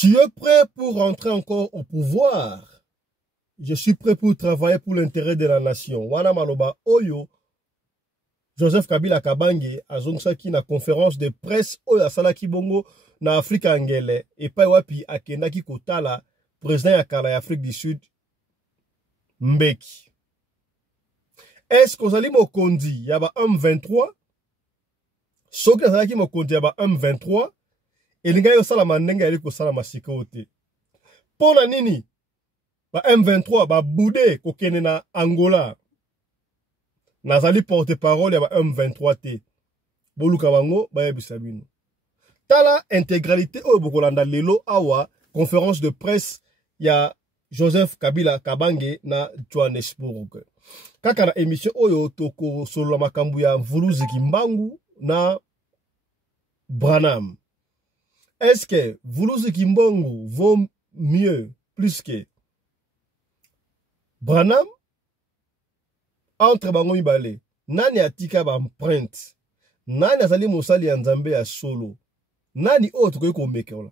Tu es prêt pour rentrer encore au pouvoir? Je suis prêt pour travailler pour l'intérêt de la nation. Wana maloba oyo Joseph Kabila Kabange azongaki na conférence de presse oyo asalaki bongo na Afrika ngele epai wapi akendaki kotala président ya kala ya Afrique du Sud Mbeki. Est-ce que ozali mokonzi ya ba M23? Soki azalaki mokonzi ya ba M23 elingai osala mandenge ali kosala masika te. Pona nini ba M23 ba bude kokende na Angola? Nazali porte-parole ya ba M23 te. Boluka bango bayebisa bino. Tala intégralité oyo bokolanda lelo awa conférence de presse ya Joseph Kabila Kabange na Johannesburg. Kaka na émission oyo toko solo makambu ya Vuluzi Kimbangu na Branham. Est-ce que Vuluzi Kimbangu vaut mieux plus que Branham? Entre bango mibale, nani atika ba empreinte? Nani azali mosali ya Nzambe ya solo? Nani oyo tokoki komekola?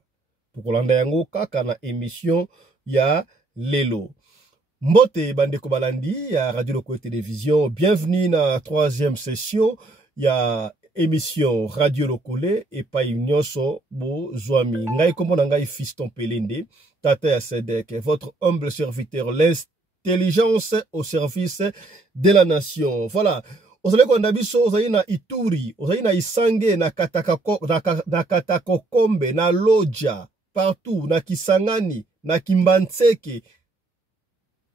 Tokolanda yango kaka na émission ya lelo. Mbote bandeko balandi ya Radio Lokole Télévision. Bienvenue na 3e session ya émission Radio Lokole epai nyonso bo zwami. Ngai kombo na ngai Fiston Pelende, tata ya Sedek, votre humble serviteur, l'intelligence au service de la nation. Voilà. Ozali kwanda biso, ozali na Ituri, ozali na Isange, na Katakokombe, na Loja, partout, na Kisangani, na Kimbantseke,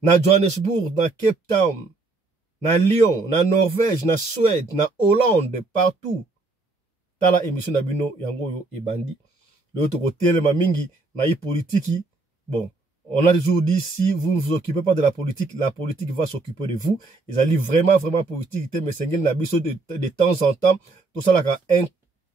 na Johannesburg, na Cape Town, na Lyon, na Norvège, na Suède, na Hollande, partout. Tala émission na bino yango yo ebandi. Le autre côté, le mamingi, na y politiki, bon. On a toujours dit, si vous ne vous occupez pas de la politique va s'occuper de vous. Ils allaient vraiment politique, mais c'est de temps en temps, tout ça là, un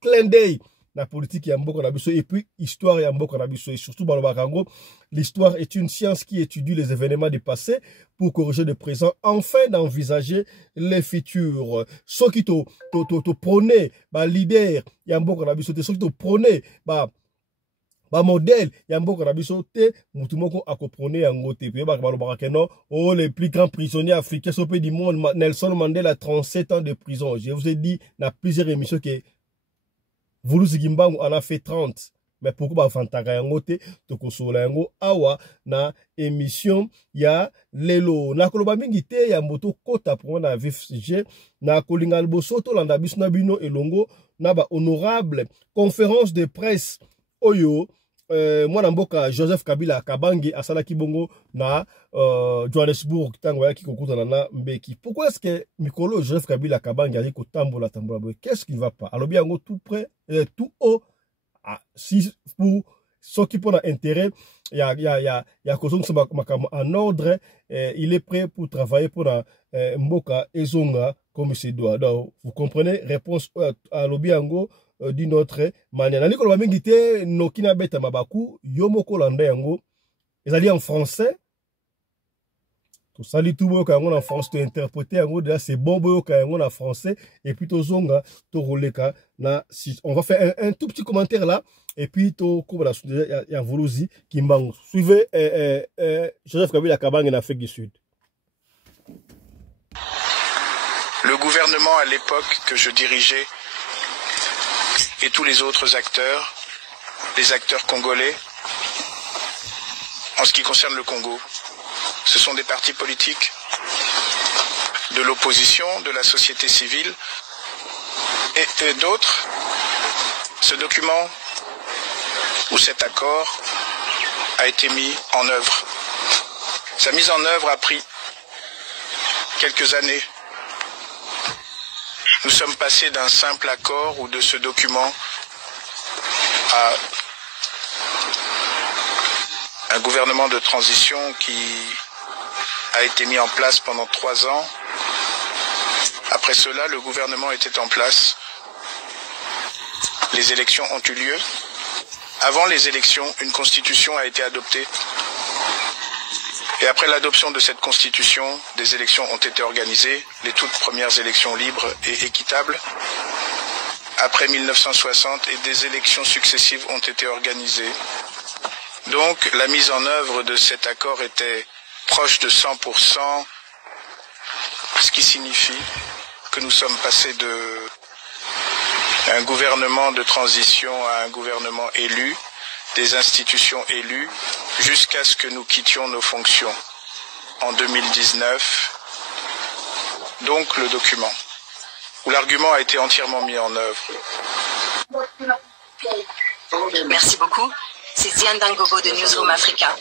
clin d'œil. La politique y a beaucoup d'habitude et puis histoire y a beaucoup d'habitude et surtout dans le Bakango, l'histoire est une science qui étudie les événements du passé pour corriger le présent, enfin d'envisager les futurs. Ceux qui te prônent, leader, y a beaucoup d'habitude, ceux qui te prônent, ba modèle ya mboko na biso te mutu moko akopone yango te pe ba balobaka keno oh les plus grands prisonniers africains au pays du monde. Nelson Mandela 37 ans de prison. Je vous ai dit dans plusieurs émissions que Vuluzi Kimbangu en a fait 30, mais pourquoi ba fantaka yango te tokosola yango awa na émission ya lelo na koloba mingi te ya moto kota pour na vif sujet na kolinga bosoto landa biso na bino elongo na ba honorable conférence de presse oyo mwana mboka Joseph Kabila Kabange asalaki bongo na Johannesburg tango yaki kokutana na Mbeki. Pourquoi est-ce que mikolo Joseph Kabila Kabange ali kotambola boy? Qu'est-ce qui ne va pas? Alors bien yango tout près tout haut si pour ceux qui pour intérêt ya kozongisa makambo en ordre, il est prêt pour travailler pour la mboka ezonga comme c'est doit. Donc vous comprenez réponse à lobiango d'une autre manière. Nani koloba mingi te nokina beta mabaku yomoko landa yango ezali en français. To sali tout boyo kango en français, to interpréter yango déjà c'est bon boyo kango en français et puis to zonga to roleka na on va faire un tout petit commentaire là et puis to koba la ya Vuluzi Kimbangu. Suivez Joseph Kabila Kabange en Afrique du Sud. Le gouvernement à l'époque que je dirigeais et tous les autres acteurs, les acteurs congolais, en ce qui concerne le Congo, ce sont des partis politiques de l'opposition, de la société civile et d'autres. Ce document ou cet accord a été mis en œuvre. Sa mise en œuvre a pris quelques années. Nous sommes passés d'un simple accord ou de ce document à un gouvernement de transition qui a été mis en place pendant 3 ans. Après cela, le gouvernement était en place. Les élections ont eu lieu. Avant les élections, une constitution a été adoptée. Et après l'adoption de cette constitution, des élections ont été organisées, les toutes premières élections libres et équitables. Après 1960, et des élections successives ont été organisées. Donc la mise en œuvre de cet accord était proche de 100%, ce qui signifie que nous sommes passés d'un gouvernement de transition à un gouvernement élu, des institutions élues, jusqu'à ce que nous quittions nos fonctions en 2019. Donc le document, où l'argument a été entièrement mis en œuvre. Merci beaucoup. C'est Ziane Dangobo de Newsroom Africa.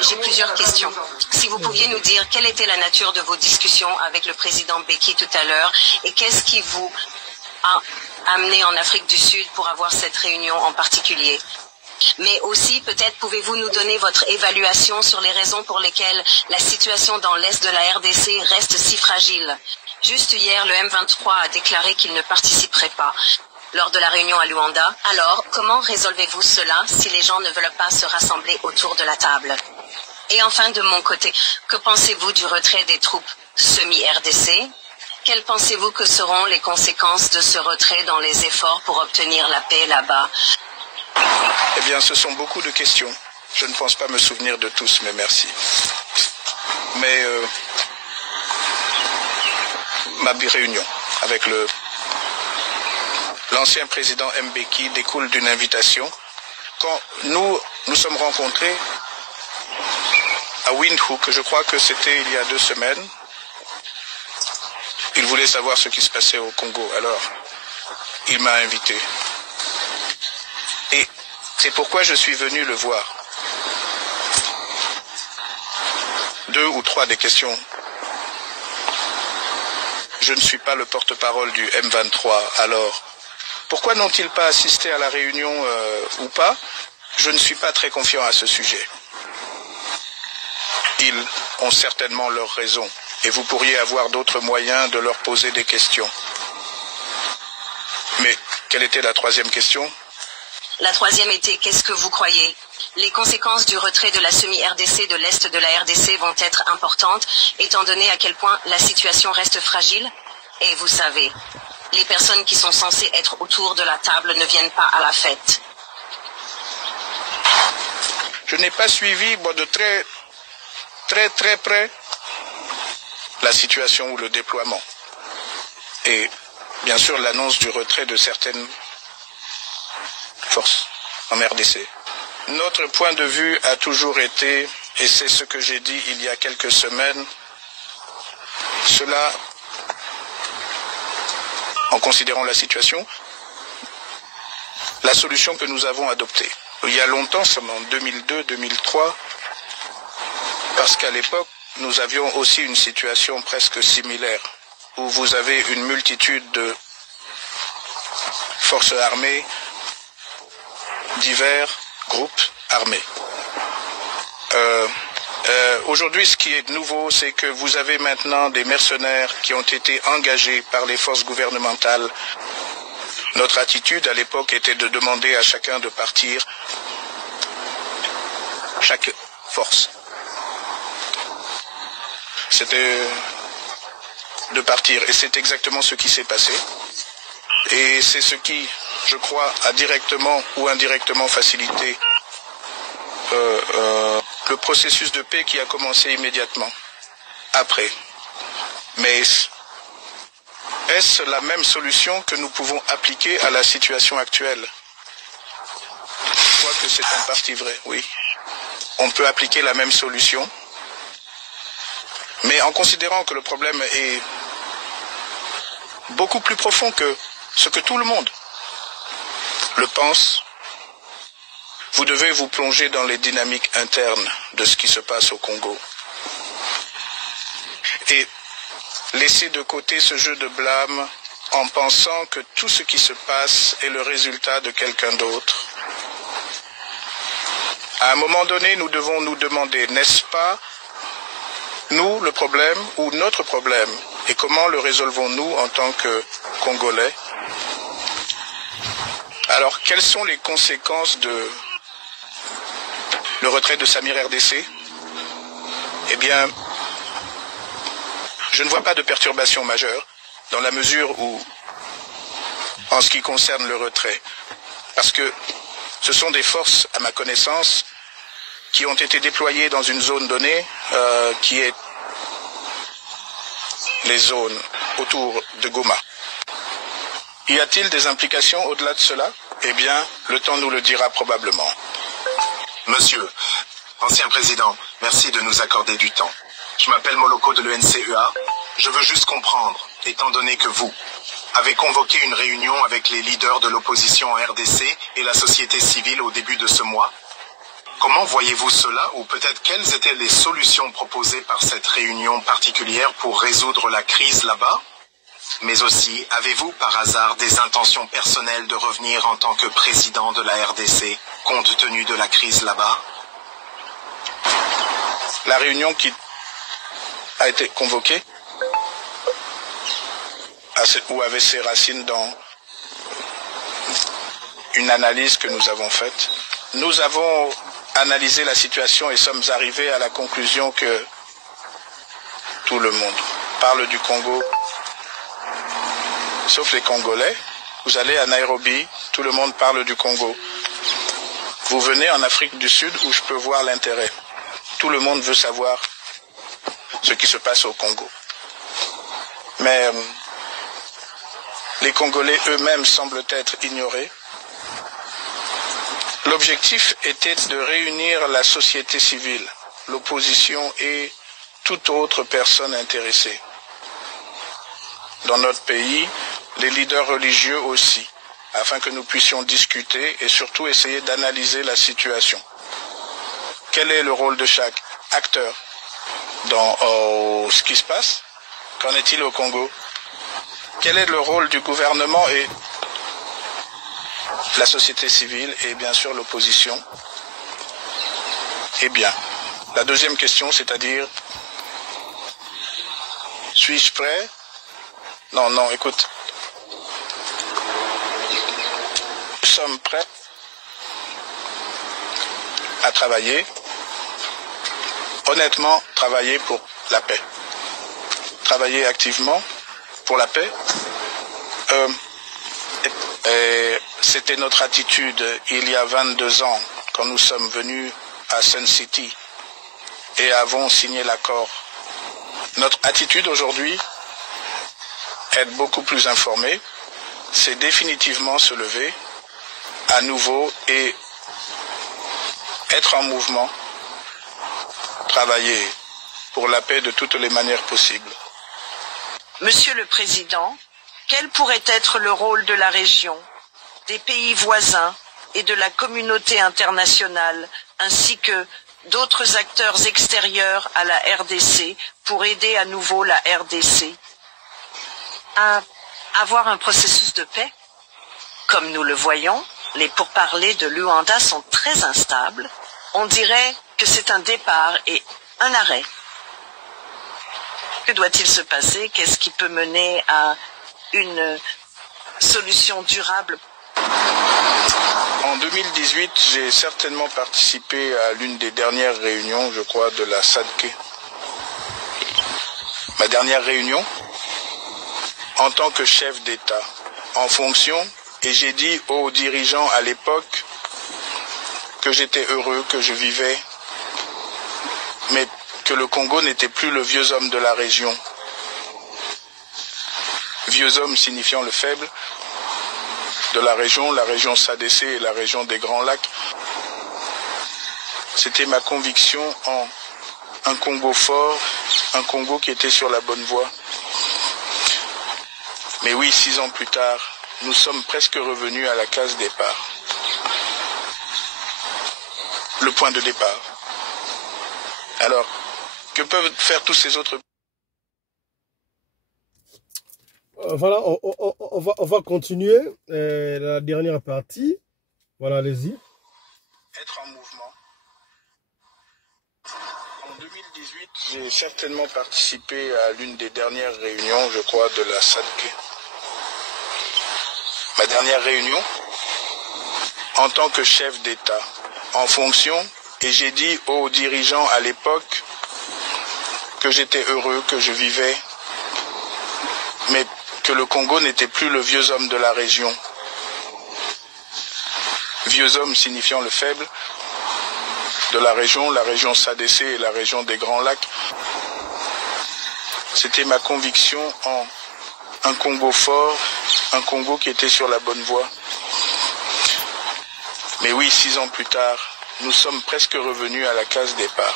J'ai plusieurs questions. Si vous pouviez nous dire quelle était la nature de vos discussions avec le président Mbeki tout à l'heure et qu'est-ce qui vous a amené en Afrique du Sud pour avoir cette réunion en particulier. Mais aussi, peut-être pouvez-vous nous donner votre évaluation sur les raisons pour lesquelles la situation dans l'Est de la RDC reste si fragile. Juste hier, le M23 a déclaré qu'il ne participerait pas lors de la réunion à Luanda. Alors, comment résolvez-vous cela si les gens ne veulent pas se rassembler autour de la table? Et enfin, de mon côté, que pensez-vous du retrait des troupes semi-RDC? Quelles pensez-vous que seront les conséquences de ce retrait dans les efforts pour obtenir la paix là-bas? Eh bien, ce sont beaucoup de questions. Je ne pense pas me souvenir de tous, mais merci. Mais ma réunion avec l'ancien président Mbeki découle d'une invitation. Quand nous sommes rencontrés à Windhoek, je crois que c'était il y a 2 semaines, il voulait savoir ce qui se passait au Congo. Alors, il m'a invité. Et c'est pourquoi je suis venu le voir. 2 ou 3 des questions. Je ne suis pas le porte-parole du M23, alors pourquoi n'ont-ils pas assisté à la réunion ou pas? Je ne suis pas très confiant à ce sujet. Ils ont certainement leurs raisons et vous pourriez avoir d'autres moyens de leur poser des questions. Mais quelle était la 3e question? La 3e était, qu'est-ce que vous croyez? Les conséquences du retrait de la semi-RDC de l'Est de la RDC vont être importantes, étant donné à quel point la situation reste fragile. Et vous savez, les personnes qui sont censées être autour de la table ne viennent pas à la fête. Je n'ai pas suivi de très près la situation ou le déploiement. Et bien sûr l'annonce du retrait de certaines forces en RDC. Notre point de vue a toujours été, et c'est ce que j'ai dit il y a quelques semaines, cela, en considérant la situation, la solution que nous avons adoptée. Il y a longtemps, seulement en 2002-2003, parce qu'à l'époque, nous avions aussi une situation presque similaire, où vous avez une multitude de forces armées, divers groupes armés. Aujourd'hui, ce qui est nouveau, c'est que vous avez maintenant des mercenaires qui ont été engagés par les forces gouvernementales. Notre attitude à l'époque était de demander à chacun de partir, chaque force. C'était de partir, et c'est exactement ce qui s'est passé. Et c'est ce qui, je crois, a directement ou indirectement facilité le processus de paix qui a commencé immédiatement après. Mais est-ce la même solution que nous pouvons appliquer à la situation actuelle? Je crois que c'est en partie vrai, oui. On peut appliquer la même solution, mais en considérant que le problème est beaucoup plus profond que ce que tout le monde le pense, vous devez vous plonger dans les dynamiques internes de ce qui se passe au Congo. Et laisser de côté ce jeu de blâme en pensant que tout ce qui se passe est le résultat de quelqu'un d'autre. À un moment donné, nous devons nous demander, n'est-ce pas nous le problème ou notre problème? Et comment le résolvons-nous en tant que Congolais? Alors, quelles sont les conséquences de le retrait de Samir RDC? Eh bien, je ne vois pas de perturbation majeure dans la mesure où, en ce qui concerne le retrait, parce que ce sont des forces, à ma connaissance, qui ont été déployés dans une zone donnée qui est les zones autour de Goma. Y a-t-il des implications au-delà de cela? Eh bien, le temps nous le dira probablement. Monsieur, ancien président, merci de nous accorder du temps. Je m'appelle Moloko de l'ENCEA. Je veux juste comprendre, étant donné que vous avez convoqué une réunion avec les leaders de l'opposition en RDC et la société civile au début de ce mois. Comment voyez-vous cela, ou peut-être quelles étaient les solutions proposées par cette réunion particulière pour résoudre la crise là-bas? Mais aussi, avez-vous par hasard des intentions personnelles de revenir en tant que président de la RDC, compte tenu de la crise là-bas? La réunion qui a été convoquée ou avait ses racines dans une analyse que nous avons faite. Nous avons analysé la situation et sommes arrivés à la conclusion que tout le monde parle du Congo, sauf les Congolais. Vous allez à Nairobi, tout le monde parle du Congo. Vous venez en Afrique du Sud où je peux voir l'intérêt. Tout le monde veut savoir ce qui se passe au Congo. Mais les Congolais eux-mêmes semblent être ignorés. L'objectif était de réunir la société civile, l'opposition et toute autre personne intéressée. Dans notre pays, les leaders religieux aussi, afin que nous puissions discuter et surtout essayer d'analyser la situation. Quel est le rôle de chaque acteur dans ce qui se passe? Qu'en est-il au Congo? Quel est le rôle du gouvernement et la société civile et bien sûr l'opposition? Eh bien, la deuxième question, c'est-à-dire, suis-je prêt? Non, écoute. Nous sommes prêts à travailler, honnêtement, travailler pour la paix. Travailler activement pour la paix. C'était notre attitude il y a 22 ans quand nous sommes venus à Sun City et avons signé l'accord. Notre attitude aujourd'hui est beaucoup plus informée. C'est définitivement se lever à nouveau et être en mouvement, travailler pour la paix de toutes les manières possibles. Monsieur le Président, quel pourrait être le rôle de la région, des pays voisins et de la communauté internationale, ainsi que d'autres acteurs extérieurs à la RDC pour aider à nouveau la RDC à avoir un processus de paix? Comme nous le voyons, les pourparlers de Luanda sont très instables. On dirait que c'est un départ et un arrêt. Que doit-il se passer? Qu'est-ce qui peut mener à une solution durable? En 2018, j'ai certainement participé à l'une des dernières réunions, je crois, de la SADC. Ma dernière réunion, en tant que chef d'État, en fonction, et j'ai dit aux dirigeants à l'époque que j'étais heureux, que je vivais, mais que le Congo n'était plus le vieux homme de la région. Vieux homme signifiant le faible de la région SADC et la région des Grands Lacs. C'était ma conviction en un Congo fort, un Congo qui était sur la bonne voie. Mais oui, 6 ans plus tard, nous sommes presque revenus à la case départ. Le point de départ. Alors, que peuvent faire tous ces autres? Voilà, on va continuer la dernière partie. Voilà, allez-y. Être en mouvement. En 2018, j'ai certainement participé à l'une des dernières réunions, je crois, de la SADC. Ma dernière réunion, en tant que chef d'État, en fonction, et j'ai dit aux dirigeants à l'époque que j'étais heureux, que je vivais, mais que le Congo n'était plus le vieux homme de la région. Vieux homme signifiant le faible de la région SADC et la région des Grands Lacs. C'était ma conviction en un Congo fort, un Congo qui était sur la bonne voie. Mais oui, 6 ans plus tard, nous sommes presque revenus à la case départ.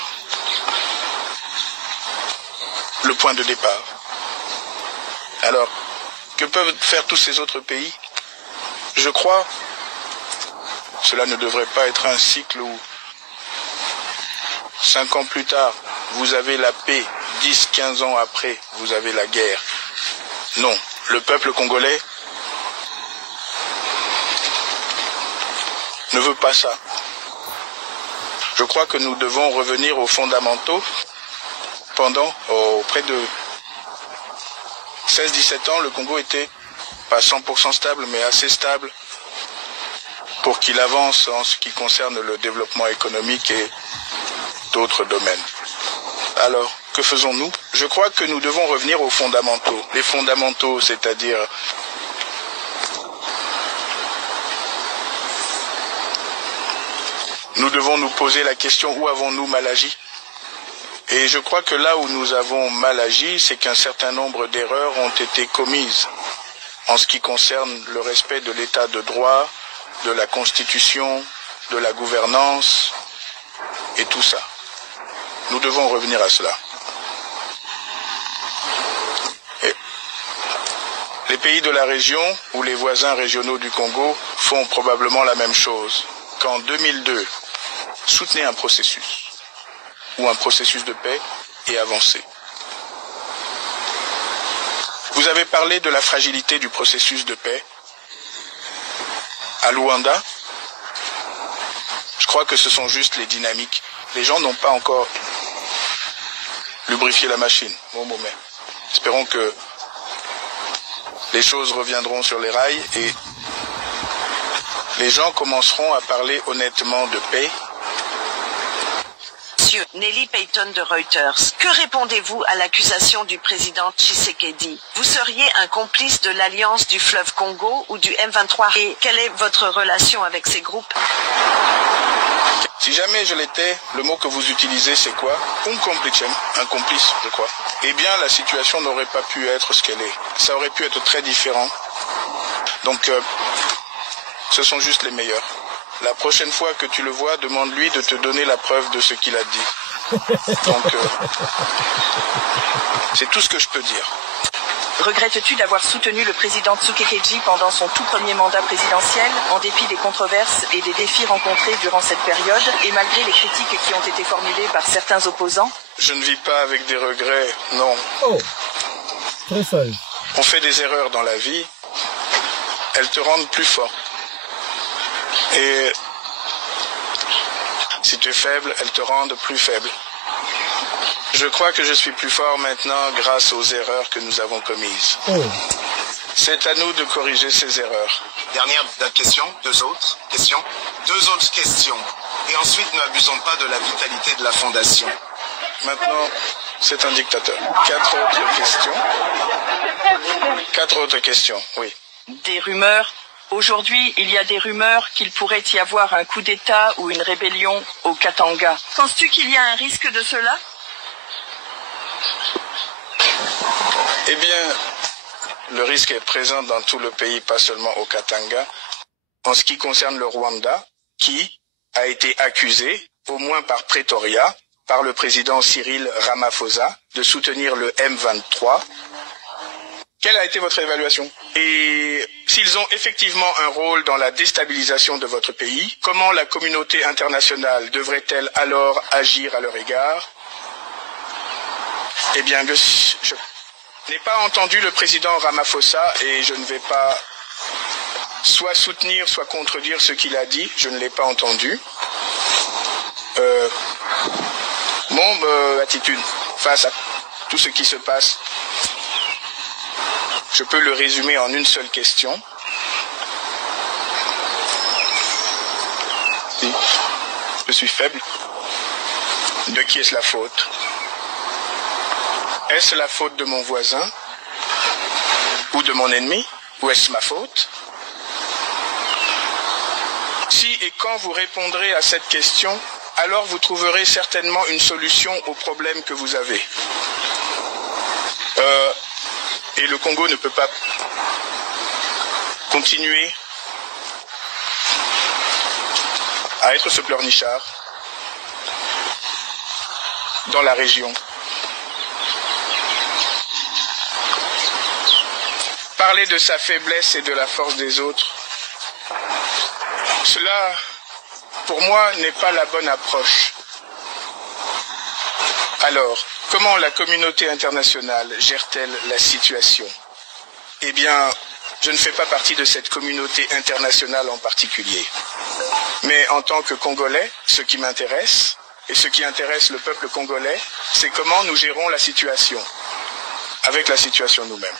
Le point de départ. Alors, que peuvent faire tous ces autres pays? Je crois, cela ne devrait pas être un cycle où 5 ans plus tard, vous avez la paix, 10, 15 ans après, vous avez la guerre. Non, le peuple congolais ne veut pas ça. Je crois que nous devons revenir aux fondamentaux. Pendant près de 16-17 ans, le Congo était pas 100% stable, mais assez stable pour qu'il avance en ce qui concerne le développement économique et d'autres domaines. Alors, que faisons-nous? Je crois que nous devons revenir aux fondamentaux. Les fondamentaux, c'est-à-dire nous devons nous poser la question, où avons-nous mal agi? Et je crois que là où nous avons mal agi, c'est qu'un certain nombre d'erreurs ont été commises en ce qui concerne le respect de l'état de droit, de la Constitution, de la gouvernance et tout ça. Nous devons revenir à cela. Et les pays de la région ou les voisins régionaux du Congo font probablement la même chose. Qu'en 2002, soutenez un processus ou un processus de paix et avancez. Vous avez parlé de la fragilité du processus de paix à Luanda. Je crois que ce sont juste les dynamiques. Les gens n'ont pas encore lubrifié la machine. Bon moment. Espérons que les choses reviendront sur les rails et les gens commenceront à parler honnêtement de paix. Monsieur Nelly Payton de Reuters, que répondez-vous à l'accusation du président Tshisekedi? Vous seriez un complice de l'Alliance du fleuve Congo ou du M23 et quelle est votre relation avec ces groupes? Si jamais je l'étais, le mot que vous utilisez c'est quoi? Un complice, je crois. Eh bien, la situation n'aurait pas pu être ce qu'elle est. Ça aurait pu être très différent. Donc, ce sont juste les meilleurs. La prochaine fois que tu le vois, demande-lui de te donner la preuve de ce qu'il a dit. Donc, c'est tout ce que je peux dire. Regrettes-tu d'avoir soutenu le président Tshisekedi pendant son tout premier mandat présidentiel, en dépit des controverses et des défis rencontrés durant cette période, et malgré les critiques qui ont été formulées par certains opposants? Je ne vis pas avec des regrets, non. Oh, très sage. On fait des erreurs dans la vie, elles te rendent plus fort. Et si tu es faible, elles te rendent plus faible. Je crois que je suis plus fort maintenant grâce aux erreurs que nous avons commises. Oh. C'est à nous de corriger ces erreurs. Dernière question, deux autres questions. Et ensuite, ne abusons pas de la vitalité de la fondation. Maintenant, c'est un dictateur. 4 autres questions, oui. Des rumeurs. Aujourd'hui, il y a des rumeurs qu'il pourrait y avoir un coup d'État ou une rébellion au Katanga. Penses-tu qu'il y a un risque de cela? Eh bien, le risque est présent dans tout le pays, pas seulement au Katanga. En ce qui concerne le Rwanda, qui a été accusé, au moins par Pretoria, par le président Cyril Ramaphosa, de soutenir le M23. Quelle a été votre évaluation? Et s'ils ont effectivement un rôle dans la déstabilisation de votre pays, comment la communauté internationale devrait-elle alors agir à leur égard? Eh bien, je n'ai pas entendu le président Ramaphosa et je ne vais pas soit soutenir, soit contredire ce qu'il a dit. Je ne l'ai pas entendu. Mon attitude face à tout ce qui se passe, je peux le résumer en une seule question. Si je suis faible, de qui est-ce la faute? Est-ce la faute de mon voisin ou de mon ennemi? Ou est-ce ma faute? Si et quand vous répondrez à cette question, alors vous trouverez certainement une solution au problème que vous avez. Et le Congo ne peut pas continuer à être ce pleurnichard dans la région. Parler de sa faiblesse et de la force des autres, cela, pour moi, n'est pas la bonne approche. Alors, comment la communauté internationale gère-t-elle la situation? Eh bien, je ne fais pas partie de cette communauté internationale en particulier. Mais en tant que Congolais, ce qui m'intéresse, et ce qui intéresse le peuple congolais, c'est comment nous gérons la situation, avec la situation nous-mêmes.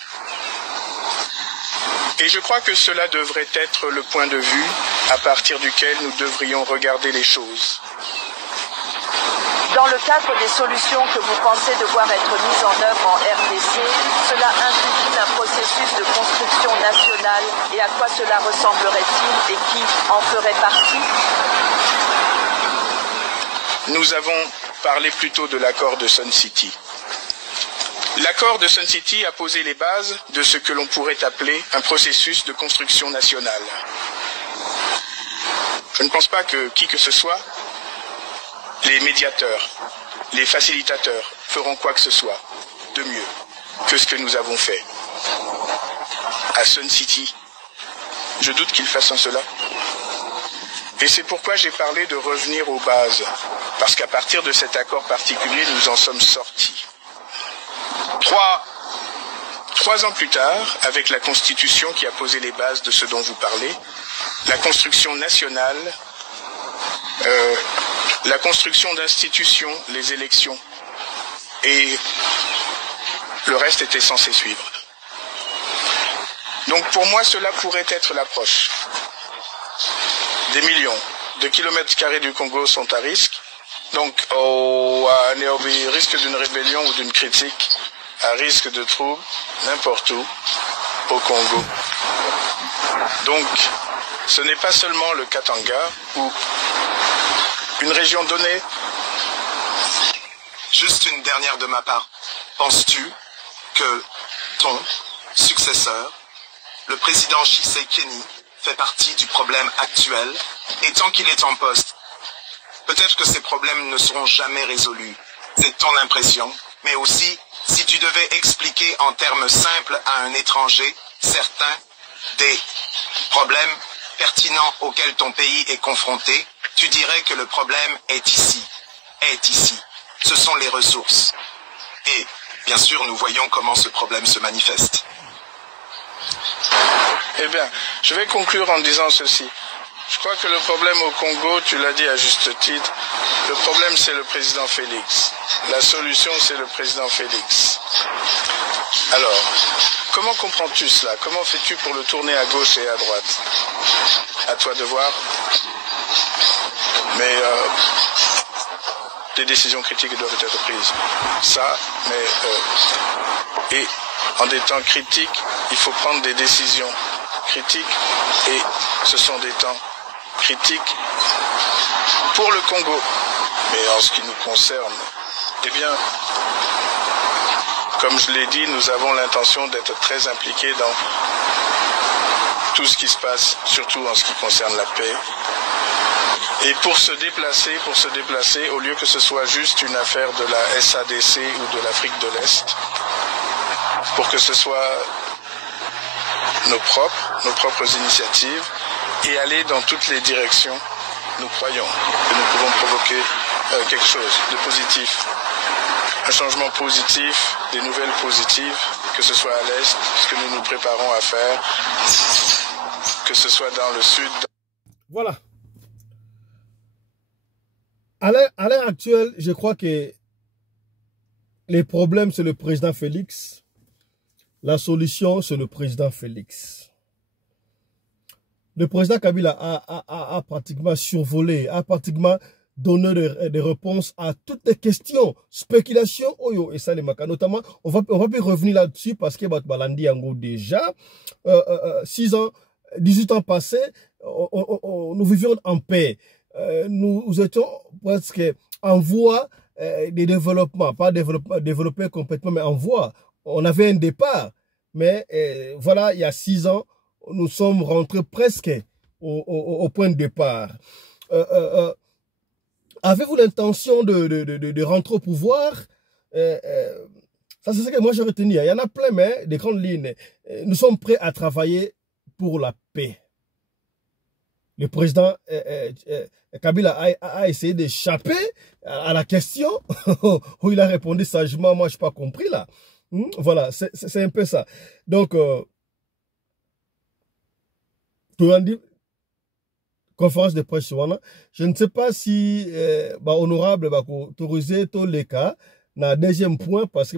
Et je crois que cela devrait être le point de vue à partir duquel nous devrions regarder les choses. Dans le cadre des solutions que vous pensez devoir être mises en œuvre en RDC, cela implique un processus de construction nationale et à quoi cela ressemblerait-il et qui en ferait partie? Nous avons parlé plutôt de l'accord de Sun City. L'accord de Sun City a posé les bases de ce que l'on pourrait appeler un processus de construction nationale. Je ne pense pas que qui que ce soit, les médiateurs, les facilitateurs, feront quoi que ce soit de mieux que ce que nous avons fait à Sun City. Je doute qu'ils fassent cela. Et c'est pourquoi j'ai parlé de revenir aux bases, parce qu'à partir de cet accord particulier, nous en sommes sortis. Trois ans plus tard, avec la Constitution qui a posé les bases de ce dont vous parlez, la construction nationale, la construction d'institutions, les élections, et le reste était censé suivre. Donc pour moi, cela pourrait être l'approche. Des millions de kilomètres carrés du Congo sont à risque, donc à risque d'une rébellion ou d'une critique, à risque de troubles n'importe où au Congo. Donc, ce n'est pas seulement le Katanga ou une région donnée. Juste une dernière de ma part. Penses-tu que ton successeur, le président Tshisekedi, fait partie du problème actuel et tant qu'il est en poste, peut-être que ces problèmes ne seront jamais résolus. C'est ton impression, mais aussi si tu devais expliquer en termes simples à un étranger certains des problèmes pertinents auxquels ton pays est confronté, tu dirais que le problème est ici. Ce sont les ressources. Et, bien sûr, nous voyons comment ce problème se manifeste. Eh bien, je vais conclure en disant ceci. Je crois que le problème au Congo, tu l'as dit à juste titre, le problème c'est le président Félix. La solution c'est le président Félix. Alors, comment comprends-tu cela? Comment fais-tu pour le tourner à gauche et à droite? À toi de voir. Mais des décisions critiques doivent être prises. Ça, mais et en des temps critiques, il faut prendre des décisions critiques et ce sont des temps critiques pour le Congo. Mais en ce qui nous concerne, eh bien, comme je l'ai dit, nous avons l'intention d'être très impliqués dans tout ce qui se passe, surtout en ce qui concerne la paix. Et pour se déplacer, au lieu que ce soit juste une affaire de la SADC ou de l'Afrique de l'Est, pour que ce soit nos propres initiatives, et aller dans toutes les directions, nous croyons que nous pouvons provoquer quelque chose de positif. Un changement positif, des nouvelles positives, que ce soit à l'Est, ce que nous nous préparons à faire, que ce soit dans le Sud. Voilà. À l'heure actuelle, je crois que les problèmes, c'est le président Félix. La solution, c'est le président Félix. Le président Kabila a pratiquement survolé, a pratiquement donné des réponses à toutes les questions, spéculations, et ça les maka. Notamment, on va plus revenir là-dessus parce que Balandi Yango déjà, 6 ans, 18 ans passés, nous vivions en paix. Nous étions presque en voie de développement, pas développé complètement, mais en voie. On avait un départ, mais voilà, il y a 6 ans, nous sommes rentrés presque au point de départ. Avez-vous l'intention de rentrer au pouvoir? Ça, c'est ce que moi j'ai retenu. Il y en a plein, mais des grandes lignes. Nous sommes prêts à travailler pour la paix. Le président Kabila a essayé d'échapper à la question où il a répondu sagement. Moi, je n'ai pas compris là. Voilà, c'est un peu ça. Donc, conférence de presse, je ne sais pas si honorable va autoriser tous les cas. Na deuxième point, parce que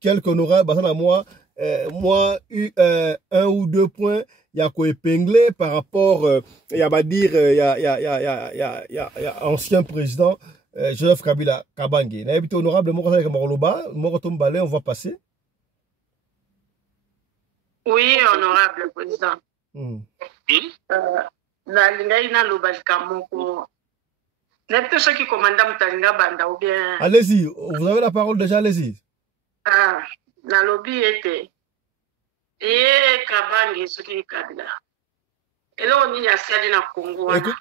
quelques honorables, moi, un ou deux points, il y a quoi épinglé par rapport, il y a ancien président Joseph Kabila Kabange. Na habité honorable, on va passer. Oui, honorable président. Allez-y, vous avez la parole déjà, allez-y.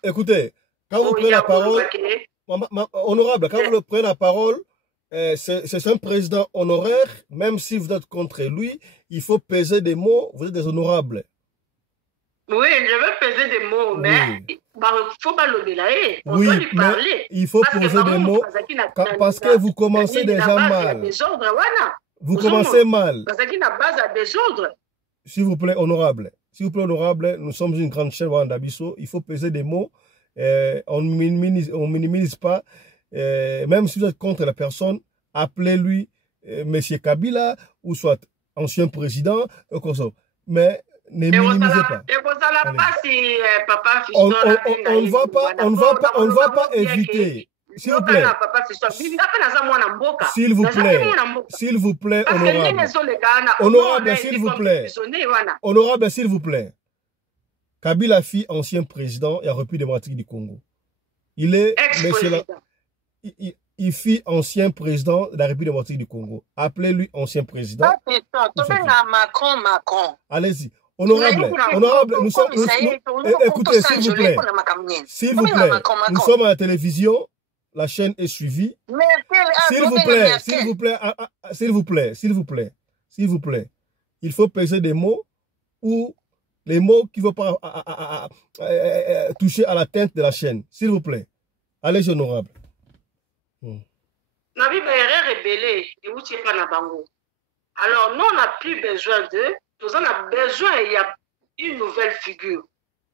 Écoutez, quand vous prenez la parole, honorable, quand vous prenez la parole, c'est un président honoraire, même si vous êtes contre lui, il faut peser des mots, vous êtes des honorables. Oui, je veux peser des mots, mais il faut pas le délayer. On doit lui parler. Il faut poser des mots parce que vous commencez déjà mal. Vous commencez mal. S'il vous plaît, honorable. S'il vous plaît, honorable, nous sommes une grande chaîne d'Abisso. Il faut peser des mots. On ne minimise pas. Même si vous êtes contre la personne, appelez-lui Monsieur Kabila ou soit ancien président. Mais ne minimisez pas. On ne va pas éviter. S'il vous plaît. S'il vous plaît. S'il vous plaît, honorable. Honorable, s'il vous plaît. Honorable, s'il vous plaît. Kabila fut ancien président et a République démocratique du Congo. Il est il fut ancien président de la République démocratique du Congo. Appelez-lui ancien président. Macron. Allez-y. Honorable, nous sommes, écoutez, s'il vous plaît, nous sommes à la télévision, la chaîne est suivie. S'il vous plaît, il faut peser des mots ou les mots qui ne vont pas toucher à la teinte de la chaîne. S'il vous plaît, allez, honorable. Alors, nous, on n'a plus besoin d'eux. Nous en avons besoin, il y a une nouvelle figure.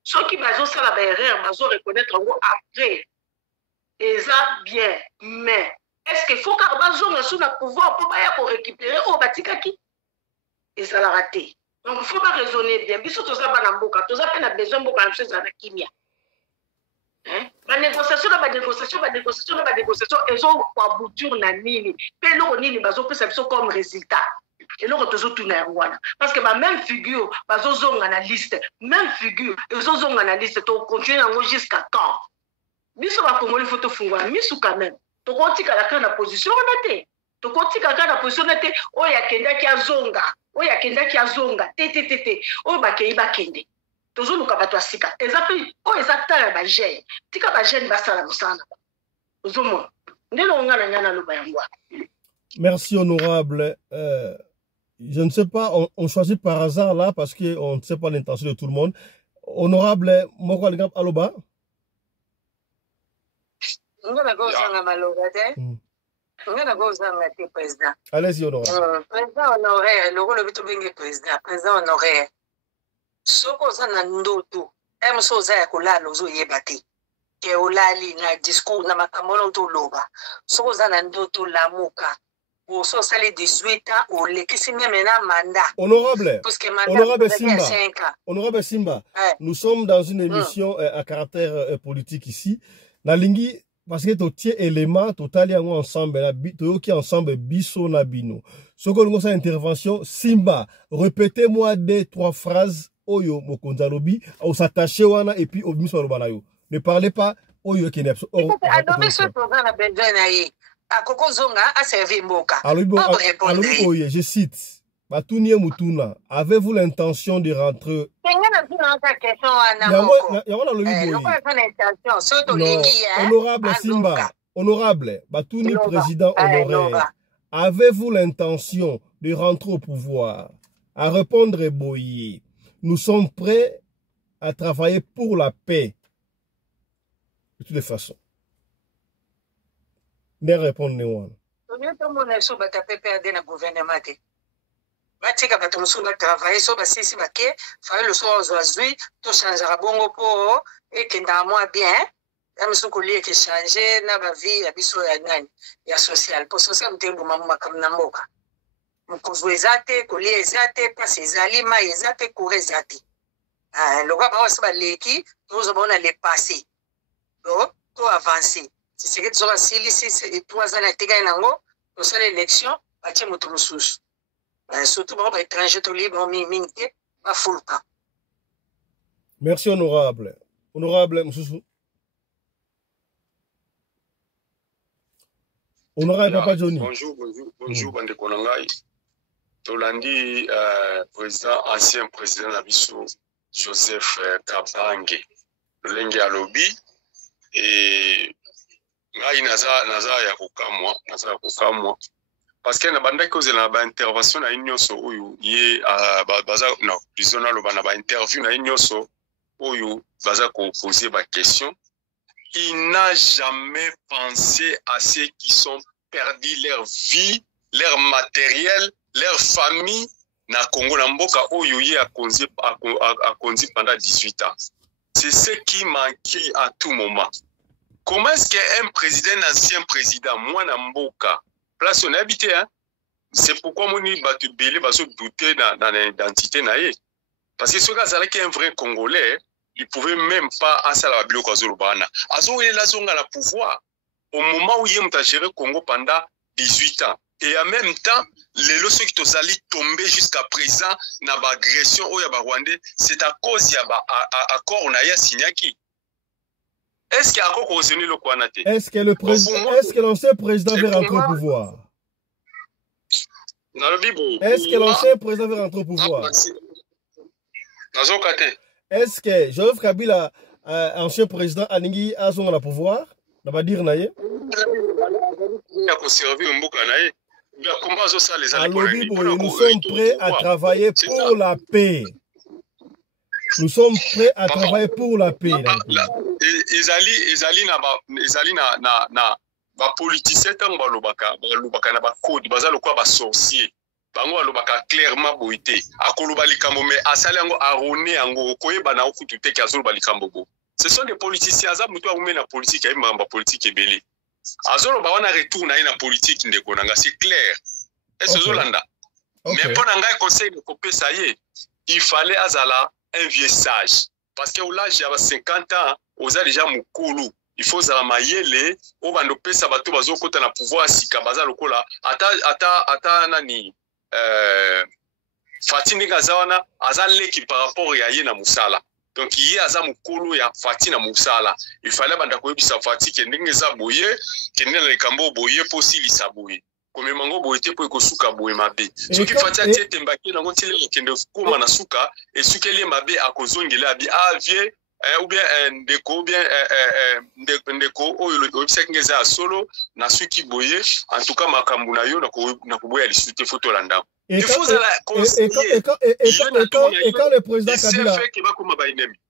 Ceux qui ont ça la erreur, ils vont reconnaître après. Et ça, bien. Mais, est-ce qu'il faut qu'on ait pouvoir pour récupérer au Batikaki? Et ça l'a raté. Donc, il ne faut pas raisonner bien. Bisous, tout ça, tout ça, on a besoin de la kimia. La négociation, ils ont pour aboutir na nini. Puis, ils ont comme résultat. Et là, parce que ma même figure, ils ont une liste. Même figure, ils ont une liste. Tu continues jusqu'à quand? Biso va Congolais faut te fouvoir. Misu quand même. Tu continues à la position on était. Tu continues à la position on était. Oh ya kenda ki azonga. Oh ya kenda ki azonga. Tete. Oh ba keiba kende. Toujours nous kabatwa sika. Exactement. Oh exactement ba jeune. Tika ba jeune ba sala musana. Ozomo. Ndelo ngana nyana lo bayangwa. Merci honorable. Je ne sais pas, on choisit par hasard là parce qu'on ne sait pas l'intention de tout le monde. Honorable, Moko Algab Aloba. Allez-y, honorable. Président honoraire, le rôle de président honoraire. Soko zana ndoto, emso za kulala uzoyebati. Ke ulali na discours na makamono to loba. Soko zana ndoto lamuka. Au 18 ans, au mandat. Honorable Simba, honorable Simba, nous sommes dans une émission à caractère politique ici. La lingi, parce que tout élément, total ensemble, qui ensemble biso na bino. Ce que nous avons intervention, Simba, répétez-moi 2-3 phrases. Oyo mokonzalobi, au s'attacher wana et puis au miswa lobanayo. Ne parlez pas oyo kene abso adobe ce programme a besoin na ye akoko zonga a servi mboka oye je cite Batunie Mutuna, avez-vous l'intention de rentrer? Honorable Simba, honorable, Batouni président honoraire, avez-vous l'intention de rentrer au pouvoir? À répondre Boye, nous sommes prêts à travailler pour la paix. De toutes les façons. Ne répondez pas. batika bato mosusu batravaille so basisi bake faye le soir ozwazwi tochangeaka bongo mpo ekendaka mwa bien ya mosusu kolia ekechange na bavie ya biso ya nani ya social mpo social mote eboma makambo na mboka mokozwa eza te kolia eza te mpasi ezali mai eza te cour eza te lokwa bango basi baleki tozwa baona le passé do to avance tiseke tozo basilisi 3 ans na etekani nango tosala élection batie moto mosusu surtout pour étranger tout libre minté pas full pas. Merci honorable. Honorable Moussou. Honorable Papa Johnny. Bonjour bande konangai. Tolandi président ancien président Nabiso Joseph Kabange. Lenge alobi et ngai naza ya kokamwa. Parce que na banda ko zela ba intervention na inyoso oyo ye baza na prison na loba na ba interview na inyoso oyo baza ko poser ba question. Il n'a jamais pensé à ceux qui sont perdus leur vie, leur matériel, leur famille na Congo na mboka oyo ye a conduit pendant 18 ans. C'est ce qui manquait à tout moment. Comment est-ce qu'un président, un ancien président, moi na mboka place on habité, hein? C'est pourquoi mon batu belé va se douter dans l'identité naïe. Parce que ce gars-là qui est un vrai Congolais, il pouvait même pas assailler la Bible Kwazulubana. Azo il est là zonga la pouvoir. Au moment où il a géré le Congo pendant 18 ans. Et en même temps, les lois qui sont allés tomber jusqu'à présent dans l'agression au Rwandais, c'est à cause de l'accord on a signé qui. Est-ce qu'il y a encore causé le Kwanate? Est-ce que l'ancien président veut rentrer au pouvoir? Est-ce que l'ancien président veut rentrer au pouvoir? Est-ce que Joseph Kabila, ancien président, Aningi a son le pouvoir? On va dire naïe. Nous sommes prêts à travailler pour la paix. Nous sommes prêts à travailler pour la paix. Ezali na politicien tant balobaka na ba code bazalo kwa ba sorcier bango balobaka clairement boité akoloba likambo mais asali yango arone yango koyeba na okutu te azoloba likambo bo. Ce sont des politiciens za mutu amume na politique ya mamba politique ebele azoloba wana retour na ina politique ndeko nanga c'est clair. Est-ce Zolanda mais pour nanga conseil de kopesa ye il fallait azala un vieux sage parce que au l'âge ya 50 ans oza déjà mukulu. Il faut que mayele o bando pesa bato bazokota na pouvoir sika baza lokola ata nani Fatine Gazawana azaleki par rapport ya ye na musala. Donc hier aza mukulu ya Fatina musala. Il fallait banda ko yebisa Fati ke ndenge za boye ke ndenge le kambo boye possible sa boye. Comme mango boye te po ko suka boye mabe. Ce qui Fati a tete mbaki na ngotile kende kuma na suka et sukeli mabe akozongela bi avie ou bien ndeko ou bien ndeko oyo obisengeza solo na suki boye en tout cas makambu na yo na kuboya lisute photo landa il faut la conseiller et quand le président Kabila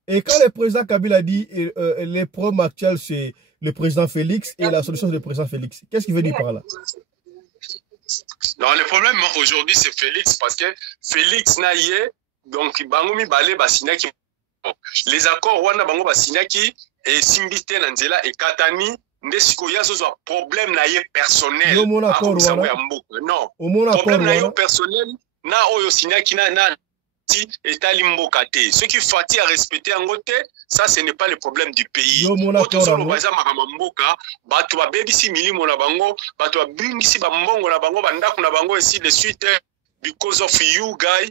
et quand le président Kabila dit les problèmes actuels c'est le président Félix et la solution du président Félix, qu'est-ce qu'il veut dire par là? Non, le problème aujourd'hui c'est Félix parce que Félix na yé donc bangomi balé basina qui les accords wana bango basinyaki et simbite na nzela et katani ndesiko yazo zo problème na ye personnel non problème na ye personnel na oyo sinyaki na ti etali mboka te ce qui fati à respecter en côté ça ce n'est pas le problème du pays auto solo baza makama mboka bato ba bebisi milimo na bango bato ba bingisi ba mbongo na bango bandako na bango ainsi de suite because of you guy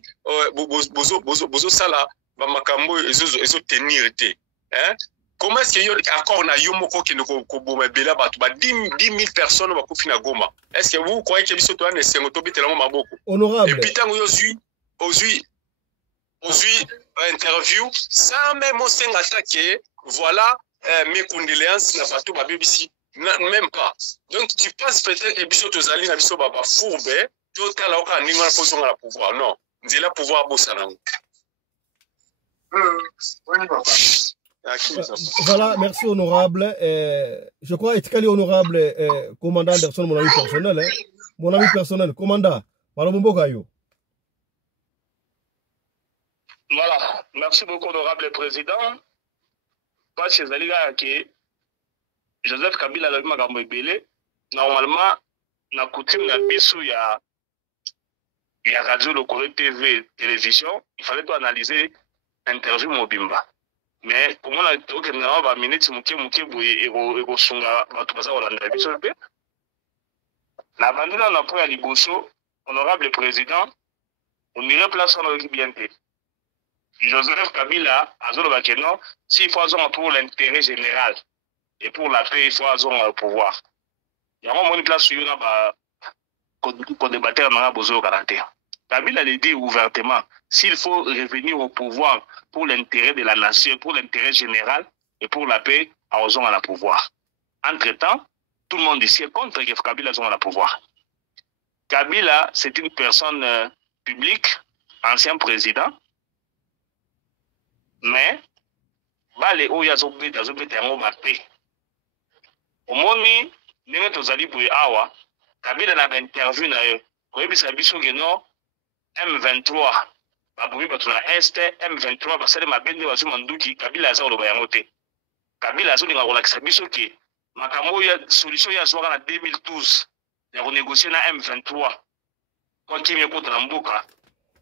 bozo sala ba makambo ezo tenir te hein Comment est-ce qu'il y a encore na yomoko qui ne koboma bela batu ba 10 000 personnes ba kufina Goma? Est-ce que vous croyez que biso to na sengo to bitela maboko? Honorable. Et puis tant aujourd'hui interview sans même au senga attaquer voilà mes condoléances na batu ba BBC même pas. Donc tu penses peut-être que biso to zali na biso ba fourbe to tala oka ninga na position la pouvoir non. Nzela pouvoir bosana. Voilà, merci honorable. Je crois être calé honorable commandant Anderson, mon ami personnel. Hein. Mon ami personnel, commandant. Voilà. Merci beaucoup honorable président. Parce que Joseph Kabila a dit normalement, na coutume na biso ya radio locale TV télévision, il fallait pas analyser l'interview Mobimba. Mais pour moi, il faut que nous avons 20 minutes et sunga batu baza kolanda biso pe. Na bandina na point ya liboso, honorable président, on irait place on équipe bien té. Joseph Kabila azoloba que non, s'il faut avoir pour l'intérêt général et pour la paix, il faut avoir le pouvoir. Il y a un moment une place où il y a pour débattre dans la bozo garantie. Kabila le dit ouvertement, s'il faut revenir au pouvoir pour l'intérêt de la nation, pour l'intérêt général et pour la paix, à la pouvoir. Entre-temps, tout le monde ici est contre que Kabila soit le pouvoir. Kabila, c'est une personne publique, ancien président, mais Bale Oya Zobeta en paix. Au moment où nous sommes allés Awa, Kabila n'a pas interview na eux. M23 babubi batu na este M23 basale mabende bazu manduki Kabila aza oloba yango te. Kabila azo linga kolakisa biso ke makambo ya solution ya zwaka na 2012 ya renégocier na M23 kwa kimia kota na mboka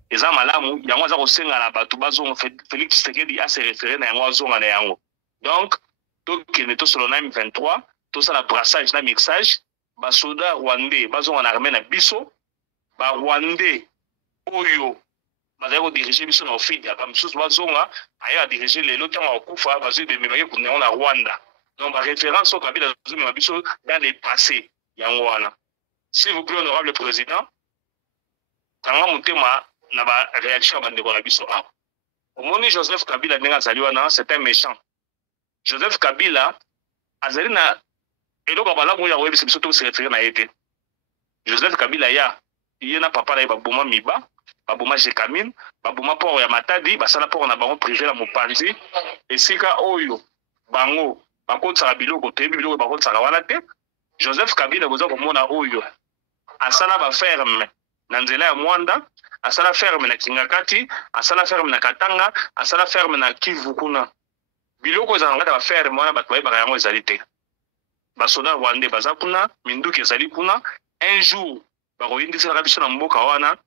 eza malamu yango aza kosenga na batu bazo Félix Tshisekedi a se référer na yango azonga na yango. Donc tokende tosolo na M23 tosala brassage na mixage basoda rwandais bazonga na armée na biso ba rwandais oyo bazako diriger biso na ofidi ba misusu bazonga aya diriger lelo tanga okufa bazo de mebake kuna na Rwanda. Donc ba référence au Kabila bazomema biso dans les passés yango wana. S'il vous plaît honorable président, tanga mutema na ba réaction bande ko na biso a. Omoni Joseph Kabila ndenge azali wana, c'est un méchant. Joseph Kabila azali na eloko balamu ya webisi biso to se référer na yete. Joseph Kabila ya yena papa na baboma miba baboma jekamine baboma port ya Matadi basala port na bango privé la mopanzi esika oyo bango bakotsa biloko tebi biloko bakotsa wana te. Joseph Kabila boza komona oyo asala ba ferme na nzela ya Mwanda, asala ferme na Kingakati, asala ferme na Katanga, asala ferme na Kivu kuna. Biloko za ngata ba ferme wana bato bayeba yango ezali te. Basoda Rwandais baza kuna, minduki ezali kuna. Un jour bakoyindisa na biso na mboka wana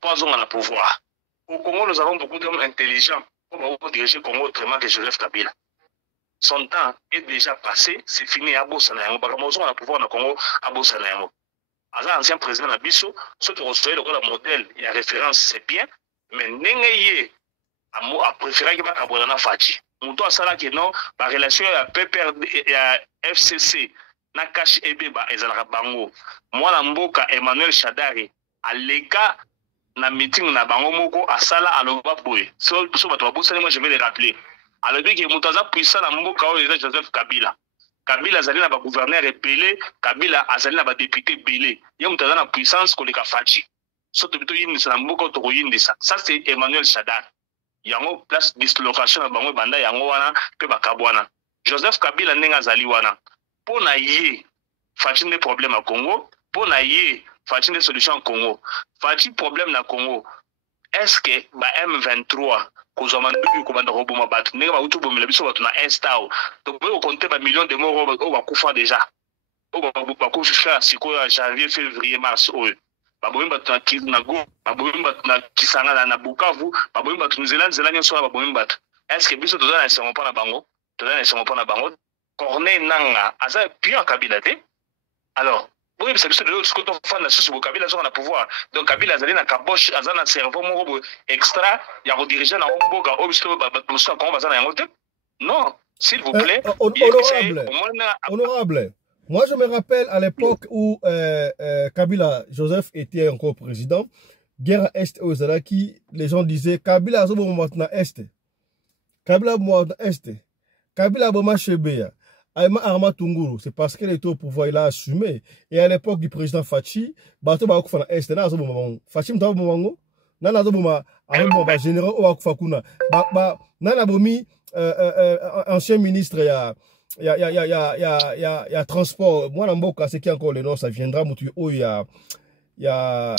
pour avoir le pouvoir. Au Congo, nous avons beaucoup d'hommes intelligents pour diriger le Congo autrement que Joseph Kabila. Son temps est déjà passé, c'est fini à Bossanayango. Nous avons le pouvoir dans le Congo à Bossanayango. As ancien président Nabiso, ce que vous savez, le modèle et la référence, c'est bien, mais n'ayez a préféré que Bakabona Fati. Mouto asala que non, la relation à PPRD et à FCC, na cash ebeba ezalaka bango. Moi na mboka Emmanuel Shadari, à l'écart na meeting na bango moko asala aloba boy. So bato babosani, moi je vais les rappeler. Alors que mutaza puissant na mboka o eza Joseph Kabila. Kabila azali na ba gouverneur epelé, Kabila azali na ba député belé. Ye mutaza na puissance koleka Fati. So to bito yindisa na mboka to yindisa. Ça c'est Emmanuel Shadari. Yango place dislocation na bango banda yango wana pe bakabwana. Joseph Kabila ndenge azali wana. Pona ye Fati des problèmes à Congo, pona ye Fati des solutions à Congo. Fati problème na Congo. Est-ce que ba M23 kozomanda ko roboma batu ndenge ba utubomela biso batu na estao. Donc on compter ba millions de morts au bakufa déjà. Au bakufa siko ya janvier, février, mars oyo. Babomi batu na Kinago, babomi batu na Kisangala na Bukavu, babomi batu nzela nyoso na babomi batu. Est-ce que biso tozana nsengo pa na bango? Tozana nsengo pa na bango. Corneille Nanga, aza pion Kabila te. Alors, oui, c'est juste de l'autre côté, on fait Kabila sur le pouvoir. Donc Kabila azali na kabosh, azali na cerveau moko extra, ya ko diriger na mboka, obisto ba comment bazana yango te. Non, S'il vous plaît. Honorable. Moi, je me rappelle à l'époque où Kabila Joseph était encore président, guerre Est aux Zalaki, les gens disaient Kabila Zobo maintenant Est. Kabila maintenant Est. Kabila Boma Chebeya. Aïma Arma Tunguru, c'est parce qu'elle était au pouvoir, il a assumé. Et à l'époque du président Fachi, Bato Bakufana Est, n'a Zobo Mamango. Fachi Mtabo Mamango, Nana Zobo Ma, Arma général Oakufakuna. Nana Bomi, ancien ministre, il y a transport. Moi, dans Mboka, c'est qui encore le nom, ça viendra. Il y a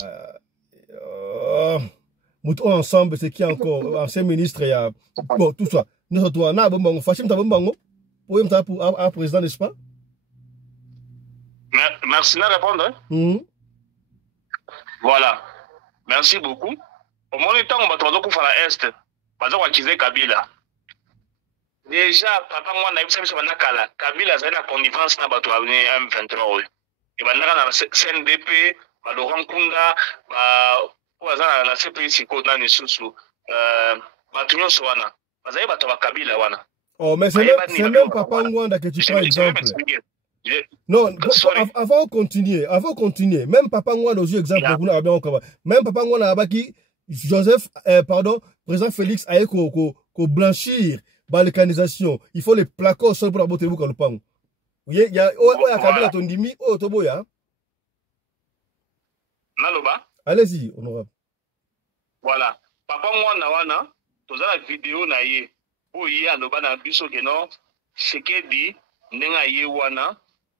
Moutou ensemble, c'est qui encore ancien ministre, il y a bon, tout ça. Nous sommes là, bon, Fachim Tabombango, pour un président, n'est-ce pas? Merci de répondre. Voilà. Merci beaucoup. Au moins, le temps, on va trouver à l'Est. Par exemple, on va Kabila. Déjà, papa, moi, on a vu ça, Kabila, c'est la connivence dans le M23. Et maintenant, dans la CNDP, Laurent Kunda, dans la CPI, c'est dans les sous-sous. Batunyo Soana. Kabila, wana. Oh, mais c'est même Papa Ngwanda que tu prends exemple. Non, avant de continuer, même Papa Ngwanda aux exemples, même Papa Ngwanda qui Joseph, président Félix a qu'au blanchir, balkanisation, il faut les plaquer au sol pour aborder vous quand le pang. Il y a Kabila Tondimi, Toboya. Naloba. Allez-y, honorable. Voilà. Papa Ngwanda wana, toza la vidéo na ye. Oye aloba na biso keno, Sekedi nenga ye wana.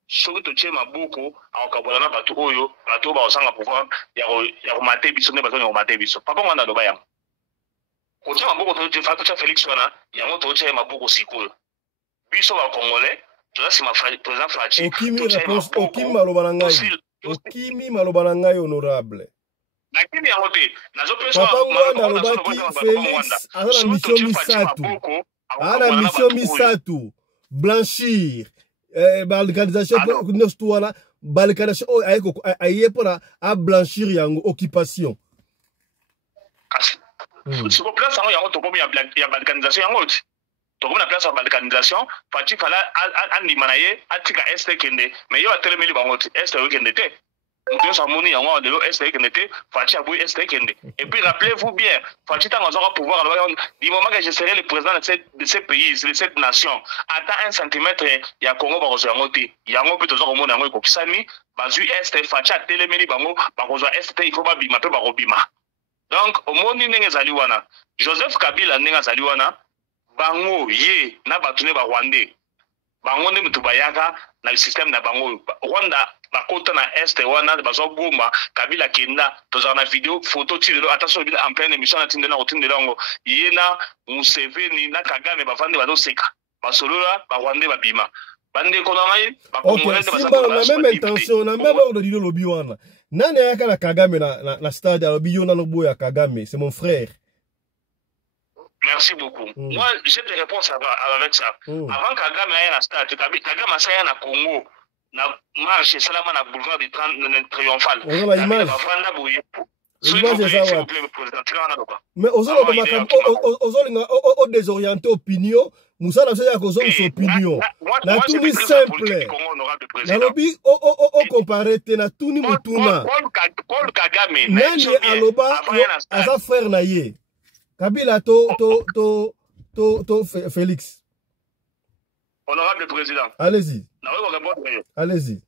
Soki totie maboko akabola na bato oyo bato ba osanga pouvoir ya komate biso ne bato ya komate biso papa ngwana loba yango kotia maboko to fa to Félix wana yango to tia maboko sikoyo biso ba congolais to sima président Fachi Okimi maloba na ngai honorable lakini yango te nazo pesa papa ngwana lobaki Félix ana mission misatu blanchir balkanisation balkanisation aye pour à blanchir yango occupation. Si vous place yango to comme ya balkanisation yango to comme na place ya balkanisation Fachi fala andi manaye atika est kende mais yo atelemeli bango est kende te. Nous sommes monés en de l'Est kende Fachi abou est kende. Et puis rappelez-vous bien Fachi tant on aura pouvoir du moment que je serai le président de ces pays de cette nation attends 1 centimètre ya Congo ba kozo yango te yango pe tozo komona yango ekokisani bazui est Fachi atelemeli bango ba kozo est il faut ba bima pe ba robima. Donc au monde ndenge zali wana Joseph Kabila ndenge zali wana bango ye na batune ba Rwandais bango ne mutu bayaka na le système na bango Rwanda bakota na est wana bazo goma Kabila kenda toza na vidéo photo tilelo attention en pleine émission na tindela otindela ngo yena Museveni na Kagame bavande bazo seka basolola ba Rwandais babima bande kona ngai ba congolais bazo même intention na même ordre de lobi wana nani yaka na Kagame na stade lobi yona no boya Kagame c'est mon frère. Merci beaucoup. Moi, j'ai des réponses avec ça. Avant Kagame ait la stade, Kagame a na Congo, na marche salama na boulevard du Triomphal. On a l'image. Mais aux désorienté opinion, Moussa n'a pas besoin de son opinion. Na tout ni simple. Na lobby au comparé na tout ni mutuna. Nani aloba asa frère na ye. Kabila Félix. Honorable président. Allez-y. Allez-y.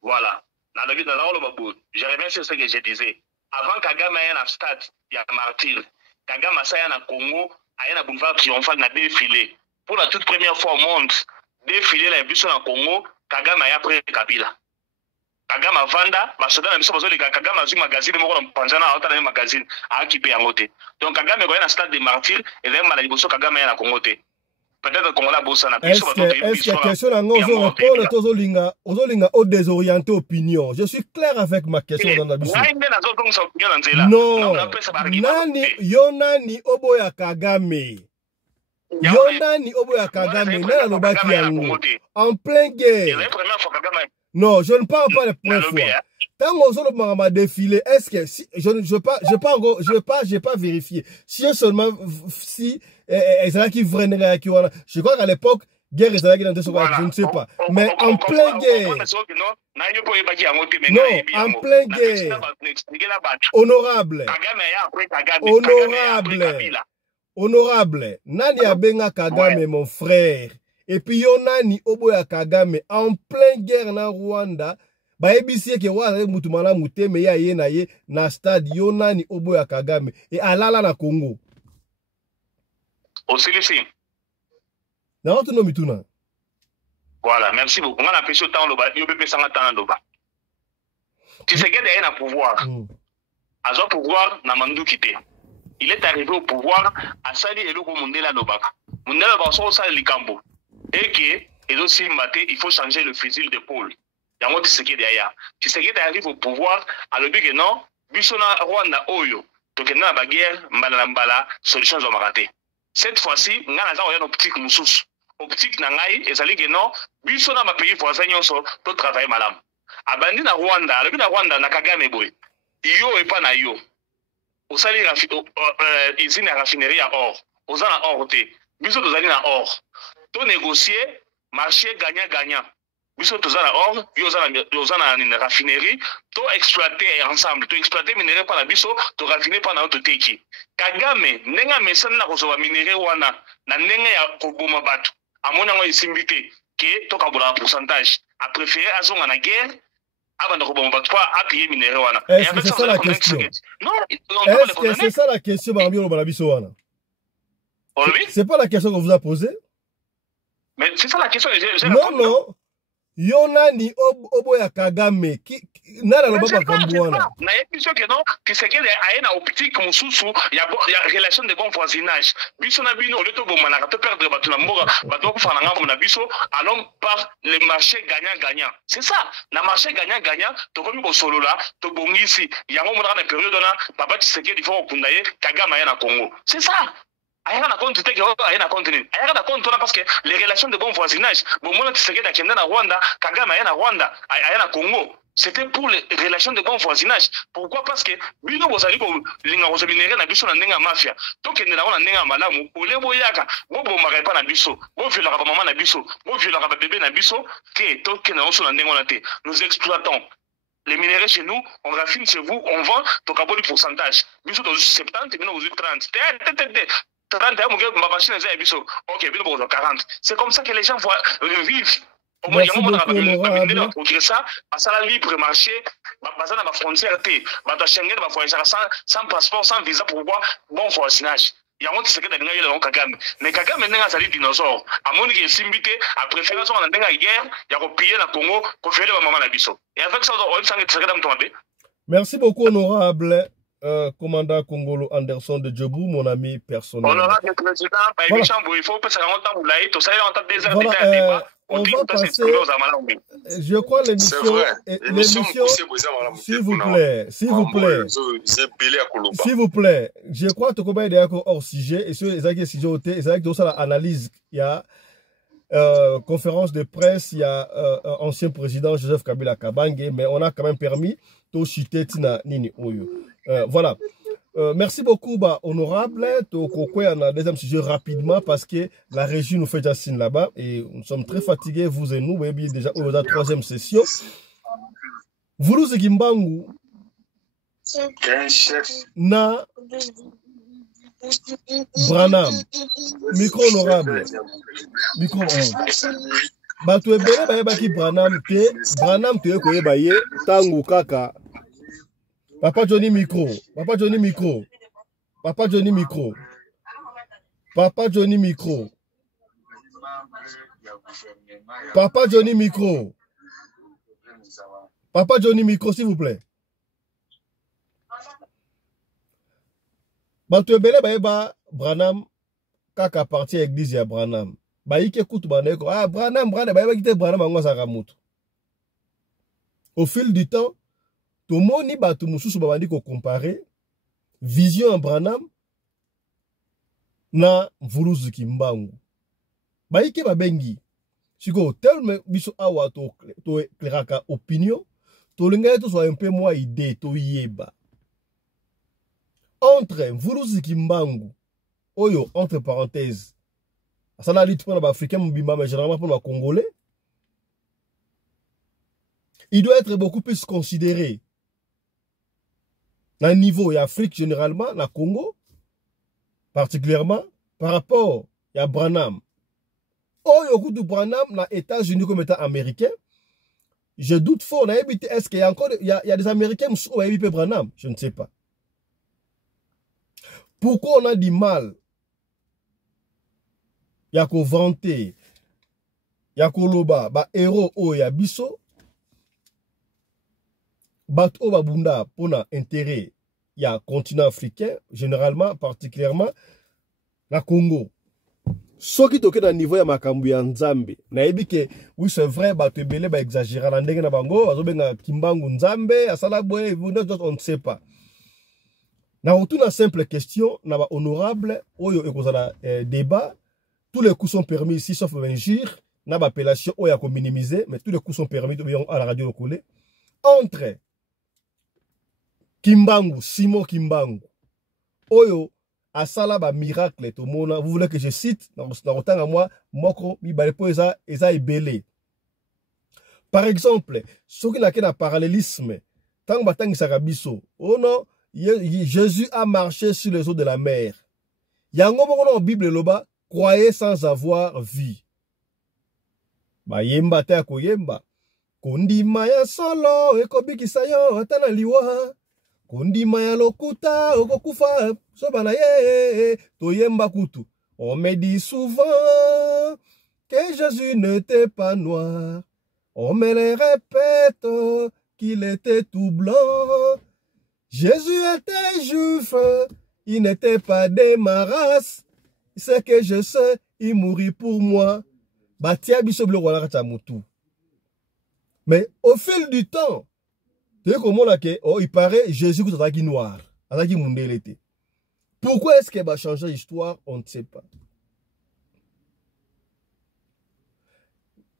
Voilà. Je reviens sur ce que je disais. Avant Kagame ait un stade, il y a martyr. Kagame a un Congo, il y a un boulevard triomphal, il y a défilé. Pour la toute première fois au monde, défilé la bus en Congo, Kagame a pris Kabila. Kagame Vanda, basoda na biso bazo leka Kagame azu magazine moko na panzana auta na magazine a équipé yango te. Donc Kagame ko na stade de martyr et là mala liboso Kagame na Congo te. Peut-être qu'on la bossa na biso bato. Est-ce que question na ngozo répondre tozolinga au désorienter opinion. Je suis clair avec ma question dans la biso. Non. Nani yonani oboya Kagame. Yonani oboya Kagame na lobaki yango. En plein guerre. C'est la première fois Kagame. Non, je ne parle pas la première fois. Tant qu'on m'a défilé, est-ce que si, je n'ai pas vérifié. Si seulement si ezalaki vrai ndenge ayaki wana. Je crois qu'à l'époque guerre ezalaki dans je ne sais pas. Mais en plein guerre. Non, en plein guerre. Honorable. Honorable. Honorable. Nani abenga Kagame mon frère. Et puis yo nani oboya Kagame en plein guerre na Rwanda. Ba ebisi ke wa mutu mala muteme ya ye na ye na stade yo nani oboya Kagame et alala na Congo. Osilifi. Na otu no mituna. Voilà, merci beaucoup. On a pêché au temps loba, yo bébé sanga temps loba. Tu sais que derrière na pouvoir. Azo pouvoir na mandu kité. Il est arrivé au pouvoir à Sali et Loko Mundela Lobaka. Mundela Basso Sali Likambo. Et que, et aussi maté, il faut changer le fusil d'épaule. Yango Tshisekedi derrière. Tshisekedi arrive au pouvoir, à le que non, Bissona Rwanda Oyo, Tokena Baguerre, Mbala, solution Zomarate. Cette fois-ci, nous avons une optique Moussous. Optique Nangai, et ça dit que non, Bissona ma pays voisin, tout travailler madame. Abandi na Rwanda, le but na Rwanda, na Kagame Boy. Yo et pas na yo. Au sali usine à raffinerie à or. Aux en or té. Biso tozali na or. To négocier marché gagnant-gagnant. Biso tozali na or, yo za na raffinerie, to exploiter ensemble, to exploiter minerai pa na biso, to raffiner pa na auto teki. Kagame nenga mesana na kozoba minerai wana na nenga ya koboma bato. Amona ngo isimbite ke to kabola pourcentage. A préféré azonga na guerre. Est-ce que c'est ça la question? Est-ce que c'est ça la question, c'est pas la question qu'on vous a posée? Mais c'est ça la question. Non, non. Yona ni oboya Kagame. Nada no baba kambwana. Na émission que non, qui c'est que aena optique mususu, il y a relation de bon voisinage. Biso na bino le to bomana to perdre batu na mboga, batu ko fana ngam na biso, allons par les marchés gagnant-gagnant. C'est ça. Na marché gagnant-gagnant, to komi ko solo là, to bongisi, yango mo na période na papa Tshisekedi faut kundaye Kagame na Congo. C'est ça. Ayana compte ayana compte ayana compte parce que les relations de bon voisinage bon moi Tshisekedi akenda na Rwanda Kagame ayana Rwanda ayana Congo c'était pour les relations de bon voisinage. Pourquoi? Parce que bino bozali ko linga ko minere na biso na ndenga mafia to kende na ona ndenga malamu ole boyaka bo bomaka pa na biso bo viola ka maman na biso bo viola ka bébé na biso ke to kende na so na ndenga na te. Nous exploitons les minéraux chez nous, on raffine chez vous, on vend to ka boli pourcentage. Biso to 70 bino 30. 30 ma machine est biso. OK, bino 40. C'est comme ça que les gens vivent. Au moins, il y a un moment où ça, ça libre marché, ça n'a pas frontière, Schengen va voyager sans passeport, sans visa, pourquoi? Bon voisinage. Il y a un qui se fait de Kagame. Mais Kagame n'est pas un dinosaure. À mon avis, il a préféré son en guerre, il a copié la Congo, pour faire le maman à Bisso. Et avec ça, on s'en est. Merci beaucoup, honorable. Commandant Congolo Anderson de Djobou, mon ami personnel. Honorable président, il faut que ça on va passer, je crois l'émission, s'il vous plaît, je crois que tu es hors sujet, et sur les sujets, analyse, il y a conférence de presse, il y a ancien président Joseph Kabila Kabange, mais on a quand même permis de citer Tina Nini Oyo. Voilà. Merci beaucoup, honorable. On a un deuxième sujet rapidement parce que la régie nous fait déjà signe là-bas et nous sommes très fatigués, vous et nous. Vous voyez déjà au la troisième session. Vous Gimbangu na Branham. Micro honorable. Micro Batu ebele bayeba ki Branham te koyeba ye tangu kaka. Papa Johnny micro. Papa Johnny micro. Papa Johnny micro. Papa Johnny micro. Papa Johnny micro. Papa Johnny micro, s'il vous plaît. Batu ebele bayeba Branham kaka parti église ya Branham. Baïke kutu baneko. Ah Branham bayeba kite Branham ango sakamutu. Au fil du temps, tout le monde batu mususu babandi ko comparer vision en Branham na Mvuluzu Kimbangu. Baïke babengi. Siko tel biso awa to kleraka opinion, to linga to soit un peu moins idée to yeba. Entre Mvuluzu Kimbangu, Oyo, entre parenthèses. Ça la lutte pour les Africains, mais généralement pour les Congolais. Il doit être beaucoup plus considéré. Dans le niveau, il y a Afrique généralement, dans le Congo, particulièrement, par rapport à Branham. Oyo, coup de Branham, dans les États-Unis comme État américain, je doute fort, est-ce qu'il y a encore il y a des Américains qui ont évité Branham? Je ne sais pas. Pourquoi on a du mal? Il y a qu'au vanter, il y a qu'au loba, bah héros o ya biso, bat o babunda pour na intérêt, il y a continent africain, généralement, particulièrement, la Congo. Ce qui toque dans le niveau ya makambu ya Nzambe. Na ebi que oui c'est vrai ba te belé ba exagérer la ndenge na bango azo benga kimbangu Nzambe asala boye on ne sait pas. Na retourne à simple question na ba honorable oyo ekozala débat, tous les coups sont permis ici sauf injure na ba appellation oyo ko minimiser mais tous les coups sont permis à la radio locale entre Kimbangu Simon Kimbangu oyo asala ba miracle to mona, vous voulez que je cite dans autant à moi moko mi balepo eza ebele. Par exemple, ce qui n'a qu'un parallélisme tant batang sakabiso oh non Jésus a marché sur les eaux de la mer. Yango moko na Bible loba croyez sans avoir vu. Ba yemba ta ko yemba kondima ya solo ekobikisa yo atana liwa. Kondima ya lokuta okokufa sobana ye toyemba kutu. On me dit souvent que Jésus n'était pas noir. On me le répète qu'il était tout blanc. Jésus était juif, il n'était pas de ma race. C'est que je sais, il mourit pour moi. Batia biso blo wala mutu. Mais au fil du temps, il paraît Jésus qui est noir. Pourquoi est-ce qu'il va changer l'histoire? On ne sait pas.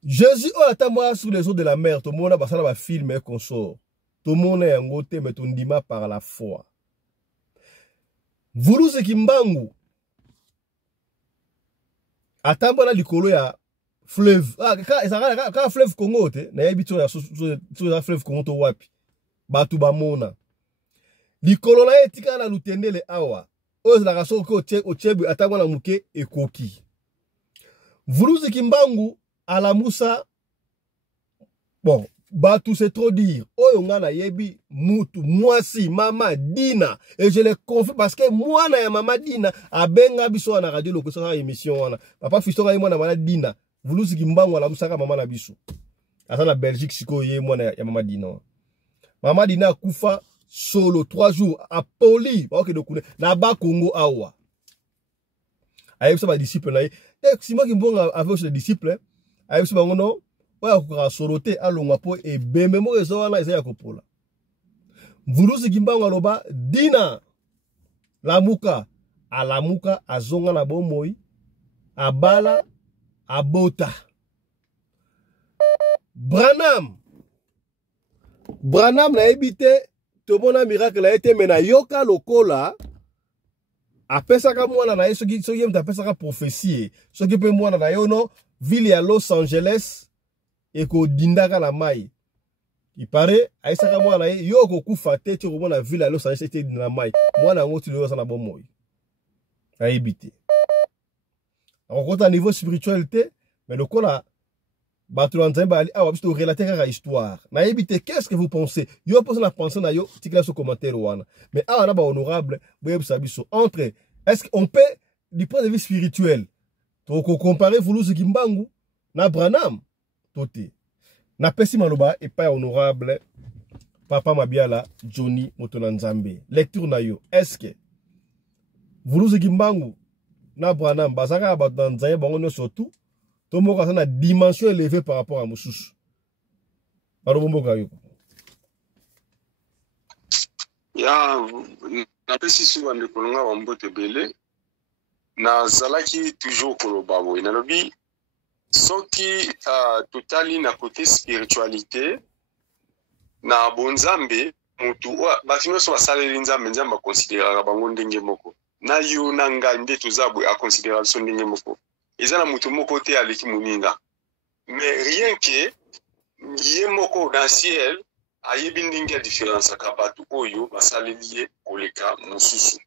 Jésus attend sur les eaux de la mer. Tout le monde a film et consort. Tout le monde est en côté, mais tout le monde par la foi. Vuluzi Kimbangu. Attends, il y a fleuve. Quand fleuve Congo, il y a fleuve Congo wapi. Batu bamona likolo na etika na lutendele awa oyo la raso ko ochebu atangwa na muke ekoki Vuluzi Kimbangu ala Musa bon batu c'est trop dire oyo ngana yebi mutu mwasi mama Dina et je le confie parce que moi na ya mama Dina abenga biso na radio loko sa émission wana papa fisto ga mwana mama Dina Vuluzi Kimbangu ala Musa ka mama na biso ata na Belgique siko ye mwana ya mama Dina. Maman Dina Koufa solo 3 jours à Poli ok donc na ba Congo awa ayebi sa disciple na Simon Kimbonga avait ses disciples ayebi sa bangono oya ko solote alongwa po e bembe mo ezo wana eza ya kopola Vuluzi Kimbangu aloba Dina lamuka alamuka azonga na bomoi abala abota Branham na ebité to mona miracle a été mena yoka lokola apesaka mwana na yeso ki soki mta pesaka prophétie soki pe mwana na yo no ville ya Los Angeles eko dindaka na mai il paraît aisaka mwana na yo ko kufa te to mona ville ya Los Angeles te na mai mwana ngoti lo na bomoyi a ebité on compte à niveau spiritualité mais lokola relater la histoire. Qu'est-ce que vous pensez? Yo pose la pensée na yo, tikla sur commentaire wana. Mais ah na ba honorable, entre est-ce qu'on peut du point de vue spirituel to comparer Vuluzi Kimbangu na Branham toté. Na pesi maloba et pas honorable papa Mabiala Johnny Motona Nzambe. Lecture na yo. Est-ce que Vuluzi Kimbangu na Branham bazaka ba Nzambe bango surtout tout le monde a une dimension élevée par rapport à Moussous. Ya napesi souvent de kolonga wa mbote belé na zalaki toujours koloba boy na lobi soki totali na côté spiritualité na bonzambe mutu ba fino so basaleli nzambe nzamba considérer bango ndenge moko na yo na ngai nde tozabwe a considération ndenge moko eza na mutu moko te aleki moninga mais rien que ye moko dans ciel ayebi ndenge ya différence ka bato oyo basaleli ye koleka mosusu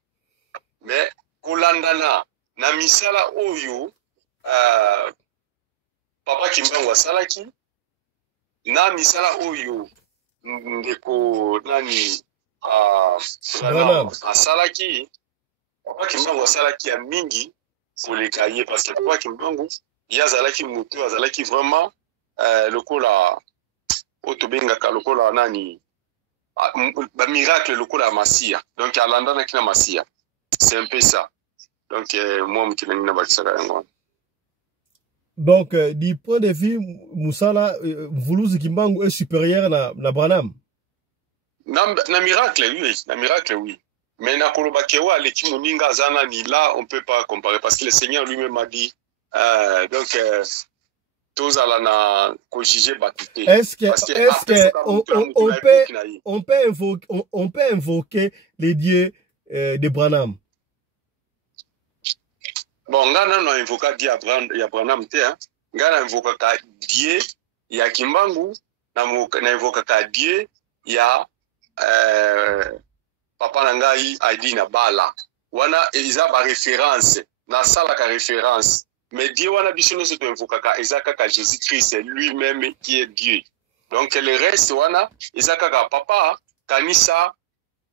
mais kolandana na misala oyo papa Kimbangu asalaki na misala oyo ndeko nani asalaki papa Kimbangu asalaki ya mingi koleka ye parce que papa Kimbangu ye azalaki moto azalaki vraiment lokola otobengaka lokola nani ba miracle lokola masia donc alandana kina masia c'est un peu ça donc moi mukilani na bakisaka yango. Donc du point de vue Musala Mvuluzi Kimbangu est supérieur na Branham. Na miracle oui mais na koloba kewa leki moninga zana ni là on peut pas comparer parce que le Seigneur lui-même a dit donc tous à la juger batute. Est-ce que on peut invoquer les dieux de Branham? Bon, ngana no invoka dia Branham te, ngana invoka ka die ya Kimbangu na invoka ka die ya papa nangai Aidi na bala. Wana iza ba référence, na sala ka référence. Mais Dieu wana biso no se to invoka ka ezaka ka Jésus-Christ lui-même qui est Dieu. Donc le reste wana ezaka ka papa kanisa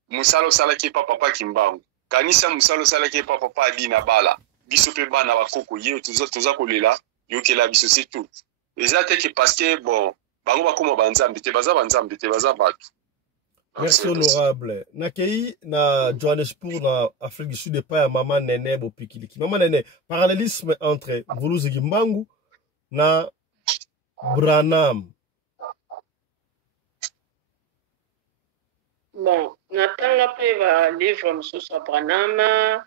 musalo sala ki papa Kimbangu. Kanisa musalo sala ki papa Aidi na bala. Biso pe bana bakoko ye toza kolela yokela biso c'est tout ezate que parce que bon bango bakoma banzambe te baza bato. Merci honorable. Nakei na Johannesburg na Afrique du Sud de pa ya mama Nene Bopikiliki. Mama Nene, parallélisme entre Mvuluzi Kimbangu na Branham. Bon, natanga pe ba livre msusu wa Branham.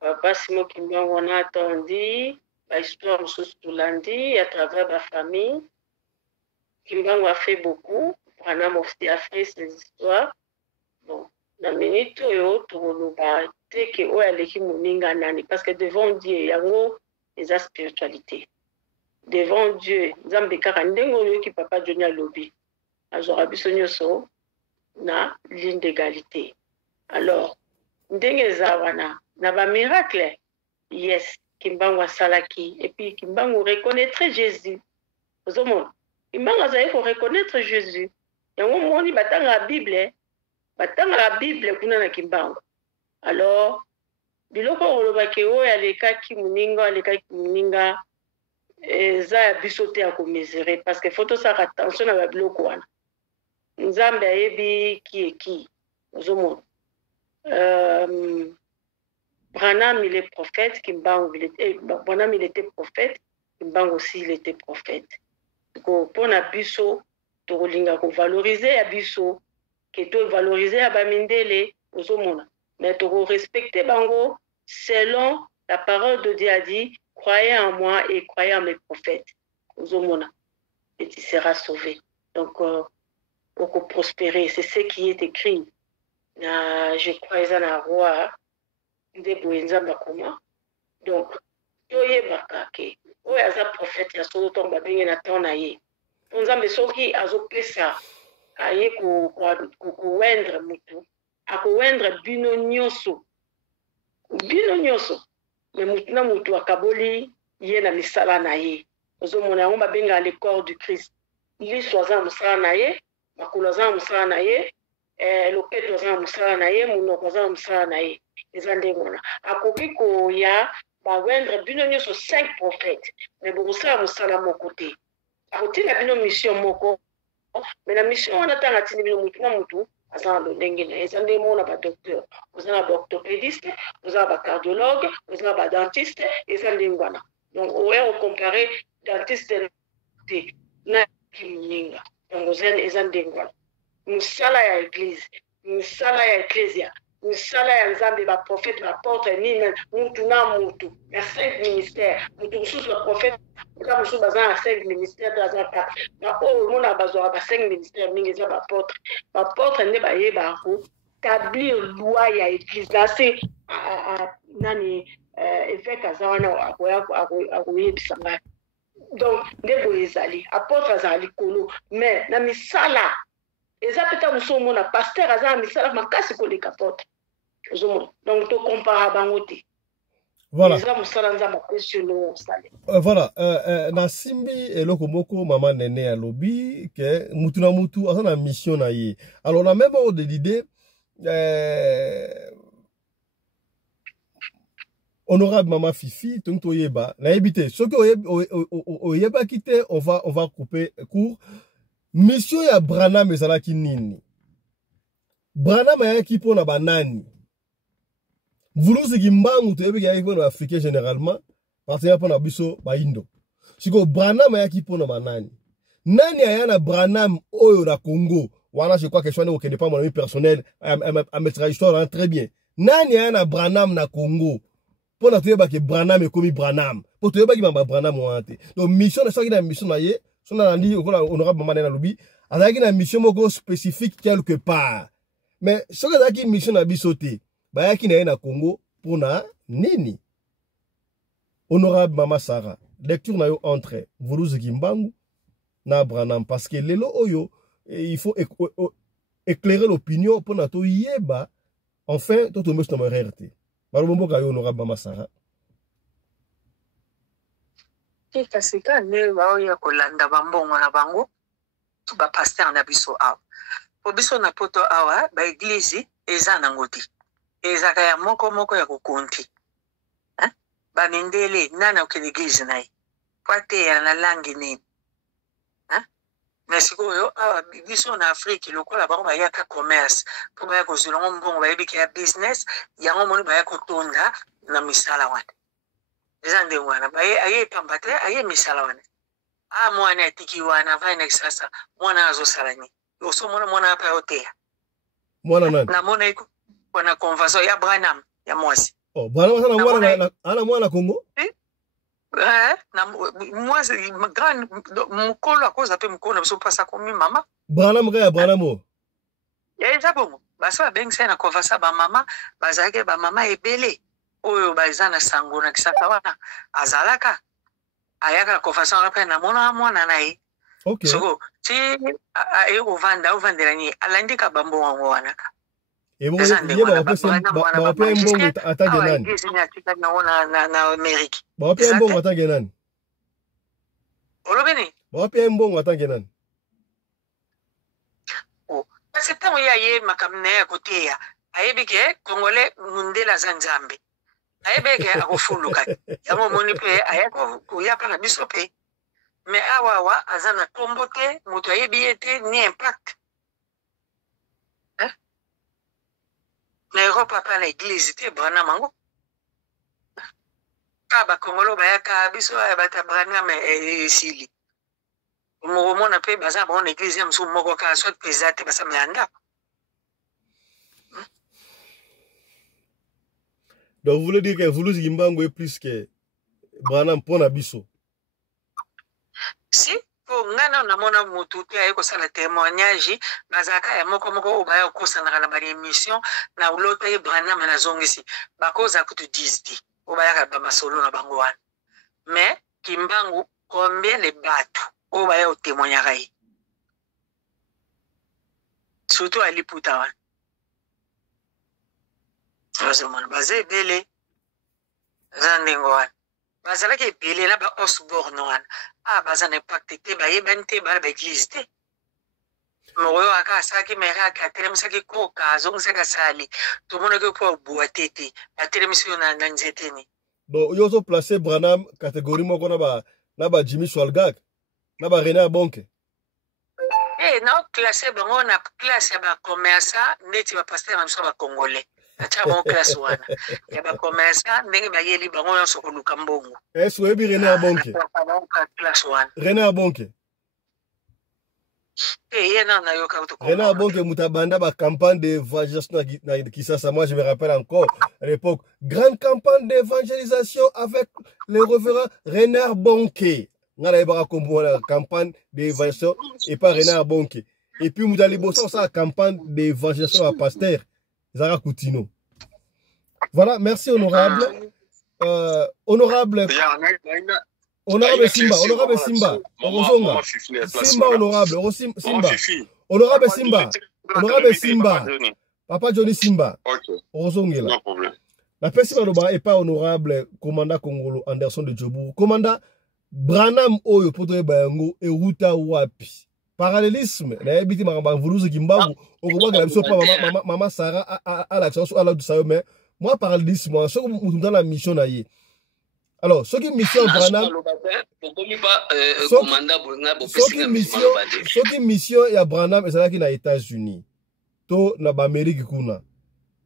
Papa Simon Kimbangu on a attendu l'histoire de lundi à travers la famille. Kimbangu a fait beaucoup. Branham aussi a fait ses histoires. Bon, la minute où on a dit que on allait moninga nani parce que devant Dieu il y a des spiritualité. Devant Dieu, Zambe karandengo qui papa Johnny Alobi. Azora bisonyoso na ligne d'égalité. Alors, ndenge zawana na ba miracle yes Kimbangu asalaki et puis Kimbangu reconnaîtrait Jésus ozomona Kimbangu azali ko reconnaître Jésus yango moni batanga la Bible kuna na Kimbangu alors biloko olobaki oyo alekaki muninga eza ya biso te ya komesurer parce que faut tosala attention na babiloko wana Nzambe ayebi ki ozomona Branham il est prophète, Branham il était prophète, Kimbangu aussi il était prophète. Donc pour na biso to linga ko valoriser ya biso, que to valoriser ya bamindele ozomona, mais to respecter bango selon la parole de Dieu a dit croyez en moi et croyez en mes prophètes. Ozomona et tu seras sauvé. Donc pour prospérer, c'est ce qui est écrit. Je crois à la roi de Bouenzamba Koma. Donc, toyebaka ke oyo aza prophète ya solo to babenge na temps na ye. Nzambe soki azopesa aye kuwendre mutu, akowendre bino nyonso. Mais mutu na mutu akaboli ye na misala na ye. Ozomona yango babenga le corps du Christ. Liso aza musala na ye, makolo aza musala na ye, loketo aza musala na ye, munoko aza musala na ye. Ezandengona akoki koya bawendre bino nyonso 5 prophètes mais bokosala mosala moko te akotinga bino mission moko mais la mission wana tanga tindi bino mutu na mutu aza na londenge na eza ndenge mona badocteur oza na baorthopédiste oza na bacardiologue oza na badentiste eza ndenge wana donc oya ocompare dentiste te na kimuninga donc eza ndenge wana mosala ya église misala ya ecclesia misala ya Nzambe ba prophète ba porte nini mutu na mutu ya 5 ministères mutu mususu ba prophète ka mususu baza na 5 ministères baza 4 na o mona bazwa ba 5 ministères mingi za ba porte nde ba yeba ko établir loi ya église là c'est nani évêque azawana akoyebisa ngai donc nde boye ezali apôtre azali likolo mais na misala eza peta moso omona pasteur aza na misala makasi koleka apôtre ozomona donc tokompara bango te. Voilà. Voilà. Na simbi eloko moko mama nene ya lobi que mutu na mutu aza na mission na ye. Alors na même ordre de l'idée honorable Mama Fifi, donc toyeba, na ebité, ce que oyeba kité, on va couper court. Mission ya Branham ezalaki nini? Branham ayaki pona banani. Vulusi kimbangu toyebi ki ayaki pona africain généralement, parce que pona biso ba indo. Siko Branham ayaki pona banani. Nani ayana Branham oyo na Congo? Voilà, je crois que je ne connais pas mon ami personnel, à mettre l'histoire très bien. Nani ayana Branham na Congo? Pour na toyeba ke Branham e komi Branham. Pour toyeba ki mamba Branham wante. Donc mission na soki na mission na ye, son na ndi honorable mama na lobi, azaki na mission moko spécifique quelque part. Mais soki azaki mission na biso te, ba yaki na ye na Congo pour na nini? Honorable mama Sarah, lecture na yo entre Vulusi Kimbangu na Branham parce que lelo oyo il faut éclairer l'opinion pour na to yeba enfin to tombe sur ma réalité. Balombo kayo honorable mama Sarah. Kasi ka ne ba oya kolanda bambongo na bango to ba pasteur na biso awa. Po biso na poto awa ba église eza na ngoti. Eza kaya moko ya kukonti. Ba mindele nana ke église nai. Kwate ya na langi ni. Mais sikoyo awa biso na Afrique lokola bango ba yaka commerce. Po ba ko zulongo mbongo ba yebi ya business yango moni ba yako tonda na misala wana. Zande wana ba aye pambate aye misala wana. Mwana tiki wana vaina sasa mwana azo salani. Yoso mwana hapa yotea. Mwana nani? Na mwana iko wana conversation ya Branham ya mwasi. Oh, Branham sana mwana ana mwana Congo? Na mwasi grand mukolo akoza pe mukolo biso pasa komi mama. Branham kaya Branham. Ya zabongo. Basa bengisa na conversation ba mama, bazake ba mama ebele. Oyo bazana sango na kisaka wana azalaka ayaka conversation hapa na mwana naye. Okay. So ti ayo uvandela ni alandika bambo wangu wanaka. Ebo yeba wape mbongo atage nani? Na Amerika. Wape mbongo atage nani? Olobeni? Wape mbongo atage nani? Oh, parce que ya ye makamne ya kotea. Ayebike Congolais mundela zanzambe. Ayebeke akofuluka. Yango moni pe ayako kuyapa na biso pe. Mais awawa azana kombote mutu ayebi ete ni impact. Na Europe pa na église te Branham mango. Kaba Congolo bayaka biso ayabata Branham esili. Mona pe baza bon église ya mso moko ka soit pesate basa mlanda. Donc vous voulez dire que Vulusi Kimbangu est plus que Branham pour na biso? Si, pour ngana na mona mutu te ayeko sala témoignage bazaka ya moko obaya kosana na ba émission na ulota ye Branham na zongisi bakoza kutu dizdi obaya ka ba masolo na bango wana. Mais Kimbangu combien les batu obaya o témoignage surtout à Liputa wana. Rozomon bazé belé zandingo wana. Bazala ke belé la ba Osborne wana. Bazana impact te ba yebente ba église te. Moyo aka saki mera ka terem saki ko ka zong saka sali. To mona ke po boatete. Ba terem si na nzete ni. Donc yo so placer Branham catégorie moko na ba Jimmy Swalgak, na ba René Bonke. Na classe bango na classe ba commerçant neti ba pasteur na ba congolais. Acha bon classe wana. Ya ba commerçant ndenge ba yeli bango na soko lukambongo. Est-ce que René Bonke? Classe wana. René Bonke. René Bonke mutabanda ba campagne d'évangélisation na Kisasa. Moi je me rappelle encore à l'époque grande campagne d'évangélisation avec le révérend René Bonke. Ngala ibara kombo la campagne d'évangélisation et pas René Bonke. Et puis Moudali Bossa ça campagne d'évangélisation à pasteur Zara Koutino. Voilà, merci honorable. Honorable Simba, honorable Simba. Simba honorable, Simba. Honorable Simba. Honorable Simba. Papa Johnny Simba. Ozongela. Non problème. La personne est pas honorable commandant Congolo Anderson de Djobour. Commandant Branham Oyo Poto Bayango et Ruta Wapi. Parallélisme. La habité Maramba Voulouse Kimbabu. Au revoir de la mission Maman Sarah à l'action à la Douce. Mais moi, parallélisme, ce que nous dans la mission naïe. Alors, ce qui est mission Branham. Ce qui est mission et à Branham, c'est là qui est aux États-Unis. To na Amérique kuna.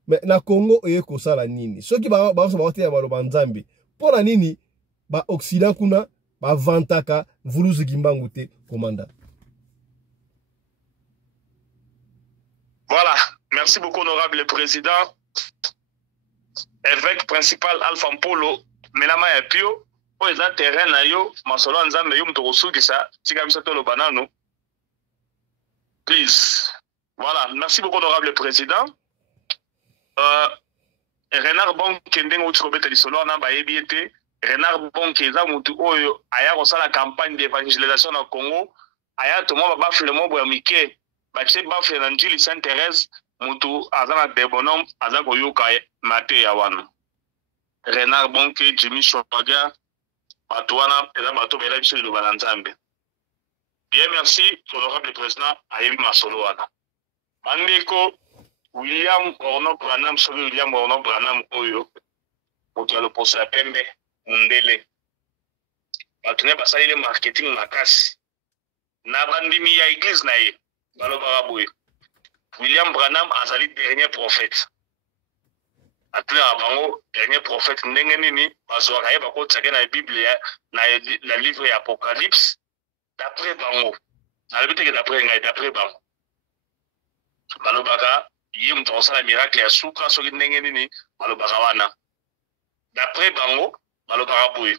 Mais na Congo eye kosala nini soki ba te ya maloba nzambe pour la nini ba Occident kuna ba vantaka vuluzu gimbangu te commandant. Voilà, merci beaucoup honorable président. Évêque principal Alpha Mpolo melama ya pio o eza terrain na yo masolo nzambe yo mto kosukisa tika biso to lo banano. Please. Voilà, merci beaucoup honorable président. Renard Bonke ndengo utikobeta lisolo na ba yebiete Renard Bonke eza mutu oyo aya kosala campagne d'évangélisation na Congo aya to mo ba file mo boya mike ba che ba file na Njili Sainte Thérèse mutu azana de bonhomme aza koyoka mate ya wana Renard Bonke Jimmy Chwaga batwana eza bato bela biso lo balanzambe. Bien merci honorable président ayebi masolo wana. Andeko William Orno Branham, celui William Orno Branham Oyo, pour le poste à Pembe, Mundele. Patouné basali le marketing makasi. Na bandimi ya église na ye, balo baraboué. William Branham azali dernier prophète. Atouné abango dernier prophète ndenge nini bazwaka ye bako tsake na Bible na la livre ya Apocalypse d'après bango. Na lebite que d'après bango. Malobaka ye mtu osala miracle ya suka soki ndenge nini malobaka wana d'après bango malobaka boye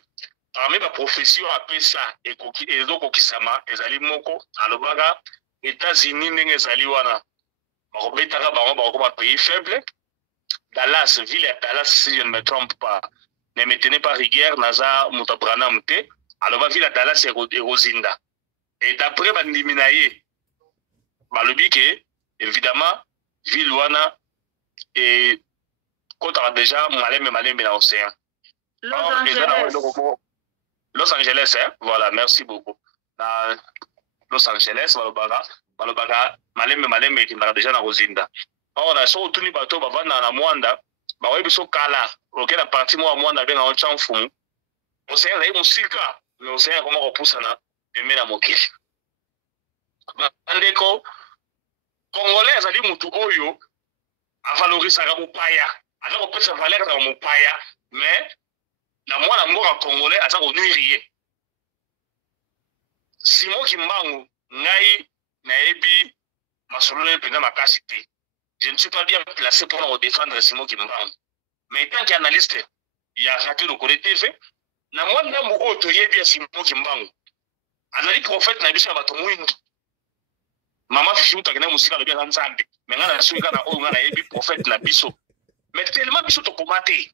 parmi ba prophétie a pesa ekoki ezokokisama ezali moko alobaka États-Unis ndenge ezali wana bakobetaka bango bakoma pays faible Dallas ville ya Dallas si je ne me trompe pas ne me tenez pas rigueur naza muta Branham te aloba ville ya Dallas ekozinda et d'après bandimi na ye balobi ke évidemment, ville wana et quand déjà malem dans l'océan. Los Angeles, hein? Voilà, merci beaucoup. Los Angeles, Malobara, malem qui déjà dans Rosinda. On a so tuni bato bavanda na Mwanda, ba webi so kala, OK la partie moi Mwanda bien en chanfou. Océan est musika, mais océan comment repoussa na emena mokili. Andeko Congolais azali mutu oyo avalorisaka mopaya aza kopesa valeur na mopaya mais na mwana mboka congolais aza konuirie Simon Kimbangu ngai nayebi masolo mpenza makasi te. Je ne suis pas bien placé pour défendre Simon Kimbangu mais tant qu'analyste il y a Radio Lokole TV na mwana mboka toyebi Simon Kimbangu azali prophète na biso ya bato mwindu Maman fichu ta kena musika le bien nzambe mais ngana suika na o ngana yebi prophète la biso mais tellement biso to komate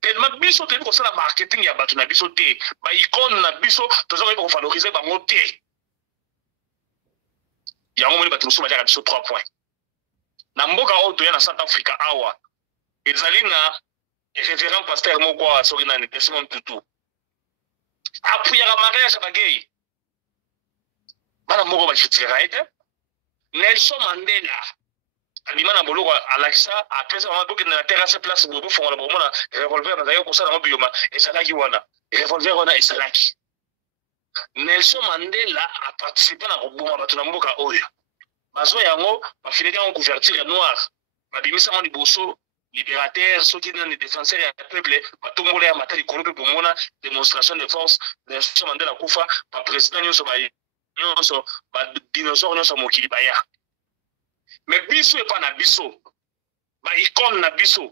tellement biso te ko sala marketing ya batu na biso te ba icône na biso to zo ko valoriser ba ngote ya ngomoni batu musuma ya biso 3 points na mboka o to ya na South Africa awa ezali na révérend pasteur moko a sorina ni Desmond Tutu apuya ka mariage ba gay bana moko ba chitira ete Nelson Mandela Alimana Boloko Alexa après ça on a na terrasse place bobo fond la bomona revolver na zayo kusala mobiyoma esalaki wana revolver wana esalaki Nelson Mandela a participé na koboma batu na mboka oyo bazo yango bafileka en couverture noire babimisa en liboso libérateur ceux qui sont les défenseurs du peuple batombola ya matali kolobe bomona démonstration de force Nelson Mandela kufa ba président nyoso ba nyonso ba dinosaure nyonso mokili baya mais biso epa na biso ba icône na biso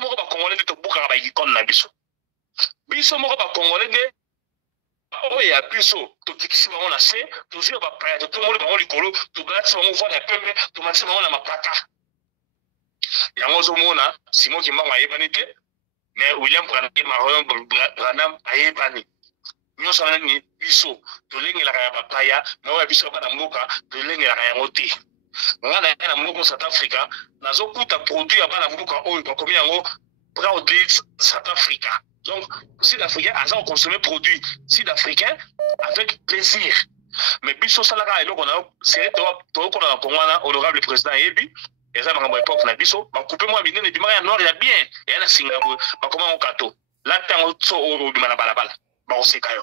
moko ba congolais to buka ba icône na biso moko ba congolais de oya biso to kitisi bango na se to zio ba paya to moli bango likolo to batisi bango voix na pembe to matisi bango na mapata yango ozomona Simon Kimbangu ayebani te mais William Branham ayebani nyonso wana ni biso tolengelaka ya bapaya na oyo biso bana mboka tolengelaka yango te nga na ya na mboka South Africa nazokuta produit ya bana mboka oyo bakomi yango proudly South Africa. Donc Sud-Africain a consommé produit sud-africain avec plaisir. Mais biso salaka eloko na c'est to ko na kongwana honorable président yebi eza makambo époque na biso ba couper moi minene bimaka ya noir ya bien et na Singapour ba koma ngo kato la tango so o bimana balabala ba oseka yo.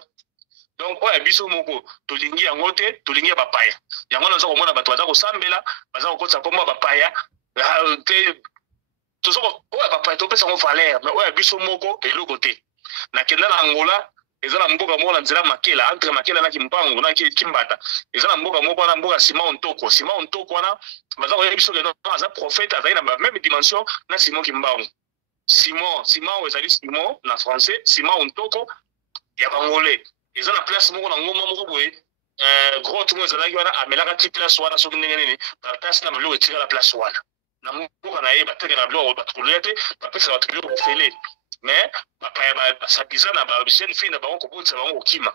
Donc oya biso moko tolingi yango te tolingi bapaya yango nazo komona bato baza kosambela baza kokotsa komba bapaya te tozoko oya bapaya topesa ngo valeur mais oya biso moko eloko te na kenda na Angola eza na mboka moko na nzela Makela entre Makela na Kimbangu na Kimbata eza na mboka moko na mboka Simon Ntoko wana baza koya biso ke aza prophète azali na même dimension na Simon Kimbangu Simon ezali Simon na français Simon Ntoko ya Bangolais ils ont la place moko na ngoma moko boye gros tout le monde ezalaki wana amelaka ti place wana soki ndenge nini batasi na biloko etira la place wana na mboka na ye bateke na biloko batukulia te bapesa bato biloko kofele mais bapaya basapiza na bajeune fille na bango kobotisa bango kokima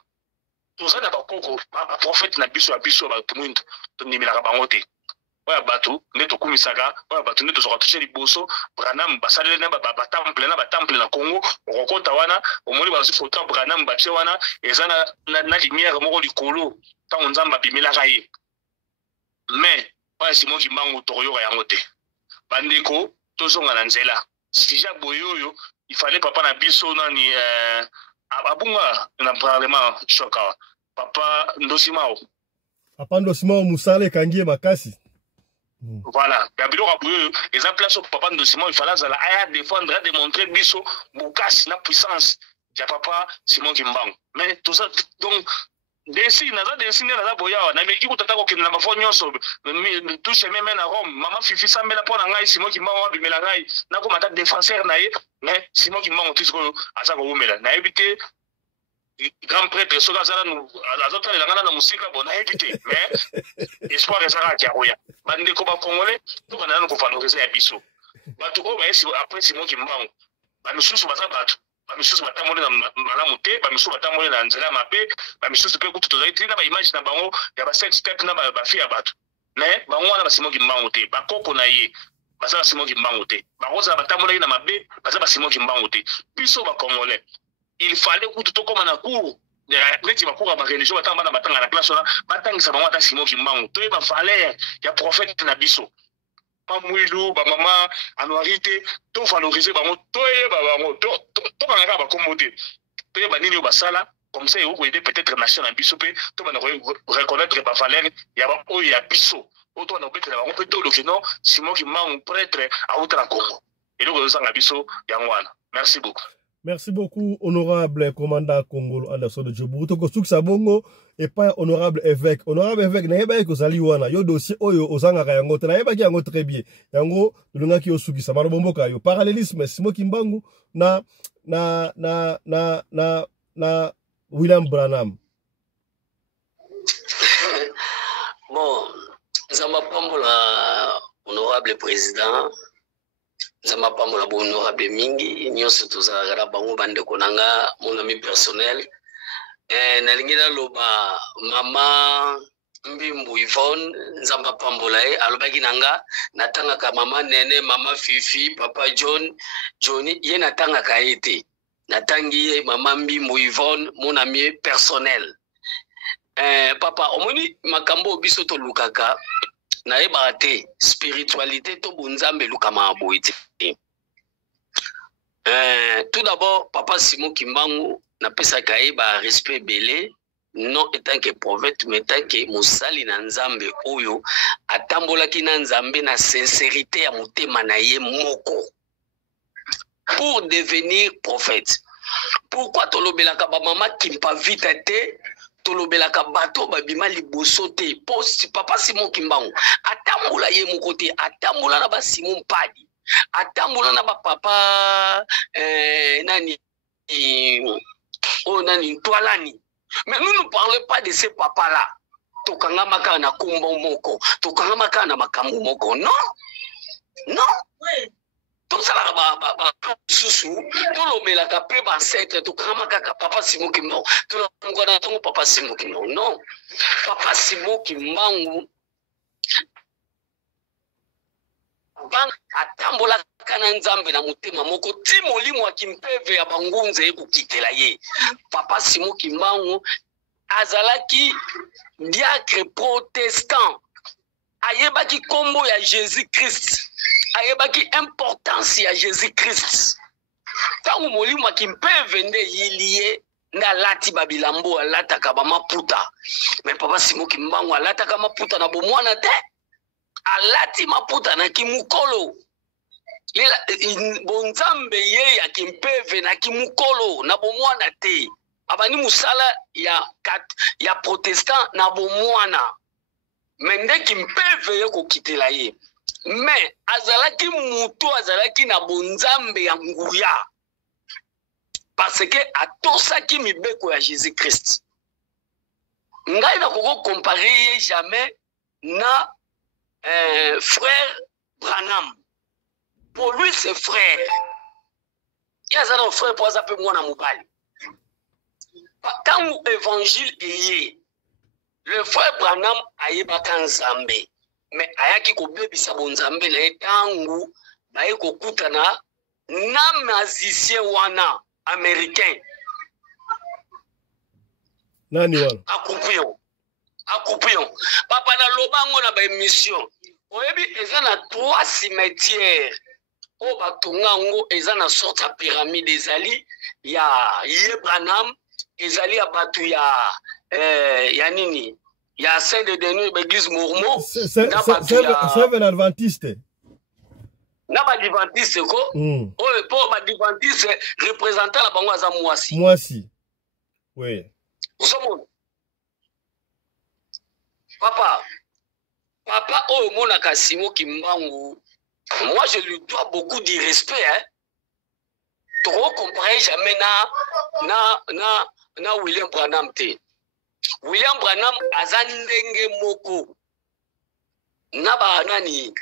toza na bakoko baprophète na biso ya biso bato mwindo tondimelaka bango te oya bato nde tokumisaka oya bato nde tozoka tushe liboso Branham basalele na batemple na Congo okokota wana omoni bazwi foto ya Branham batie wana eza na lumière moko likolo ntango Nzambe abimelaka ye mais oya Simon Kimbangu tokoyoka yango te bandeko tozonga na nzela sija boye oyo il fallait papa na biso nani abunga na parlement choka papa Ndosimao musala ekangi ye makasi. Voilà, les place papa de Simon, il fallait à défendre, à démontrer biso, boukas, la puissance de papa Simon Kimbangu. Mais tout ça, donc, dessine, na boya, na meki kutata ko na mafo nyonso, touche même na Rome, maman fifi sambela pona ngai Simon Kimbangu bimela ngai, na ko mata défenseur na ye, mais Simon Kimbangu tisiko asa ko umela, na éviter grand prêtre soka zala nous azota la ngana na musika bona éviter, mais espoir ezaka kia oya. Bande ko ba congolais to bana ko valoriser ya biso batu ko ba esi après Simon Kimbangu ba misusu baza batu ba misusu batamole na malamu te ba misusu batamole na nzela mabe ba misusu pe kutu tozali na ba image na bango ya ba sex step na ba fia batu mais bango wana ba Simon Kimbangu te ba koko na ye baza Simon Kimbangu te ba roza batamole na mabe baza ba Simon Kimbangu te biso ba congolais il fallait kutu to koma na cour neti bakura ba religion batanga na batanga na place wana batangisa bango ata Simon Kimbangu to ba valeur ya prophète na biso pa mwilu ba mama anuarité to valoriser bango to ye ba bango to banga ba komode to ye ba nini basala comme ça yoko aider peut-être nation na biso pe to ba reconnaître ba valeur ya ba o ya biso o to na betela bango pe to le non Simon Kimbangu prêtre a outra Congo et donc ça na biso yangwana. Merci beaucoup. Merci beaucoup, honorable commandant Congolo Anderson de Djobourou. Toko souk sabongo et pas honorable évêque. Honorable évêque, na yeba ko zali wana. Yo dossier oyo ozanga ka yango. Na yeba ki yango très bien. Yango lunga ki osuki sa marabombo ka yo. Parallélisme Simon Kimbangu na William Branham. Bon, Zamba Pambola, honorable président. Zama pambola bo honorable mingi nyonso tozalaka bango bandeko nanga mon ami personnel nalingi naloba mama Mbimbu Yvonne Nzamba pambola alobaki nanga natangaka mama Nene mama Fifi papa Johnny ye natangaka ete natangi ye mama Mbimbu Yvonne mon ami personnel papa omoni makambo biso to lukaka na yeba te spiritualité to bunzambe lukama aboite. Tout d'abord papa Simon Kimbangu na pesa kaeba respect belé non étant que prophète mais tant que musali na nzambe oyo atambolaki na nzambe na sincérité ya motema na ye moko pour devenir prophète. Pourquoi tolobelaka ba mama kimpa vita te tolobelaka bato babima liboso te post papa Simon Kimbangu atambola ye moko te atambola na ba Simon Padi atambola na ba papa nani nani Toalani. Mais nous ne parlons pas de ces papas là tokanga maka na kombo moko tokanga maka na makambo moko non Tout ça là, sous tout le mêlage après ancêtre, tout comme papa Simon qui m'a, tout le monde papa Simon qui m'a, non, papa Simon qui m'a, atambola kana nzambe na motema moko ti molimo akimpeve ya bangunze ekokitela ye papa Simon Kimbangu azalaki diacre protestant ayebaki kombo ya Jésus-Christ ayebaki importance ya Jésus-Christ tangu molimo akimpeve nde yilie na lati babilambo alataka bamaputa mais papa Simon Kimbangu alataka maputa na bomwana te alati maputa na kimukolo bonzambe ye ya kimpeve na kimukolo na bomwana te abani musala ya protestant na bomwana mende kimpeve ye kokitela ye mais azalaki muto azalaki na bonzambe ya nguya parce que atosaki mibeko ya Jésus-Christ ngai na koko comparer ye jamais na frère Branham. Pour lui, c'est frère. Il y a un frère pour ça, moi, na mobile. Quand l'évangile est le frère Branham a eu un Zambé. Mais ayaki ko bebi sa bon Zambé na etangu ba eko kutana na magicien wana américain. Nani wana? Akupion. Papa na lobango na ba émission. Oyebi eza na 3 cimetières. O batonga ngo eza na sorte ya pyramide ezali ya Branham, ezali ya batu ya nini? Ya Saint-Denis l'église Mormon. C'est un adventiste. Na ba adventiste ko? Oye po ba adventiste représentant la bango aza mwasi. Mwasi. Oui. Somon. Papa, oh mon Simon Kimbangu, moi je lui dois beaucoup de respect, hein. Trop comparer jamais na William Branham te. William Branham azandenge moko. Na ba nani?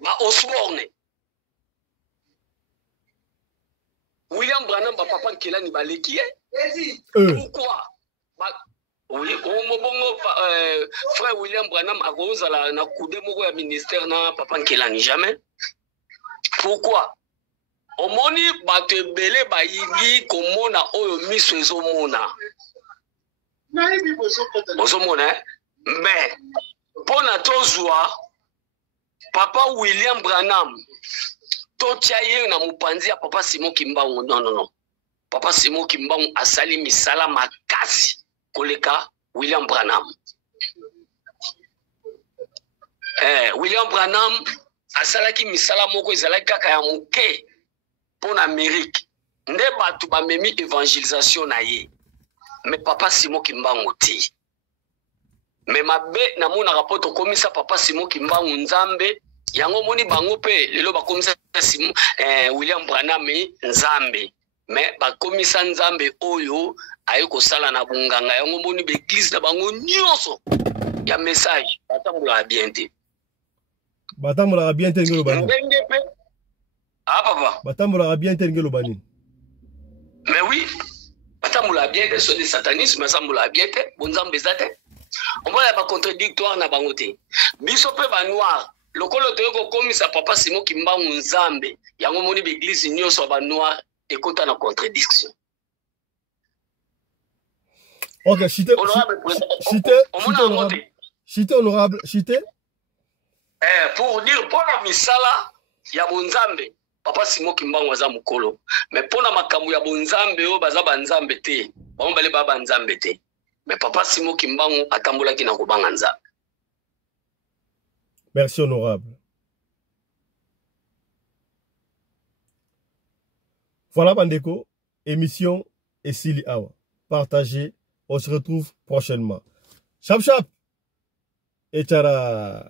Ba Osborne. William Branham ba papa Kelani baleki. Pourquoi? Oui, frère William Branham a cause na coude moko ya ministère na papa Nkelani jamais. Pourquoi? Omoni bato belé ba yingi komona oyo miso ezomona. Ozomona, mais pona tozwa papa William Branham to tiaye na mupanzi ya papa Simon Kimbangu. Non. Papa Simon Kimbangu asali misala makasi koleka William Branham. William Branham asalaki misala moko ezalaki kaka ya moke pour l'Amérique. Nde batu ba memi évangélisation na ye. Mais papa Simon Kimbangu ti. Mais mabe na mona rapport komisa papa Simon Kimbangu nzambe yango moni bango pe lelo ba komisa Simon William Branham nzambe. Mais ba komisa nzambe oyo ayeko sala na bunganga yango moni be église na bango nyonso ya message batambola bien te. Batambola bien te ngelo bani. Ah papa. Batambola bien te ngelo bani. Mais oui, batambola bien te sur le satanisme batambola bien te bonzambe zate. On va pas contradictoire na bango te. Biso pe ba noir lokolo to yoko komisa papa Simon Kimbangu nzambe yango moni be église nyonso ba noir ekota na contradiction. Ok, cité honorable. Pour dire pour la misala ya bonzambe papa Simon Kimbangu aza mukolo mais pour na makambo ya bonzambe o baza banzambe te ba bale ba banzambe te mais papa Simon Kimbangu atambolaki na kobanga nzambe. Merci honorable. Voilà Bandeko, émission et Sili Awa. Partagez. On se retrouve prochainement. Chap chap et tchara.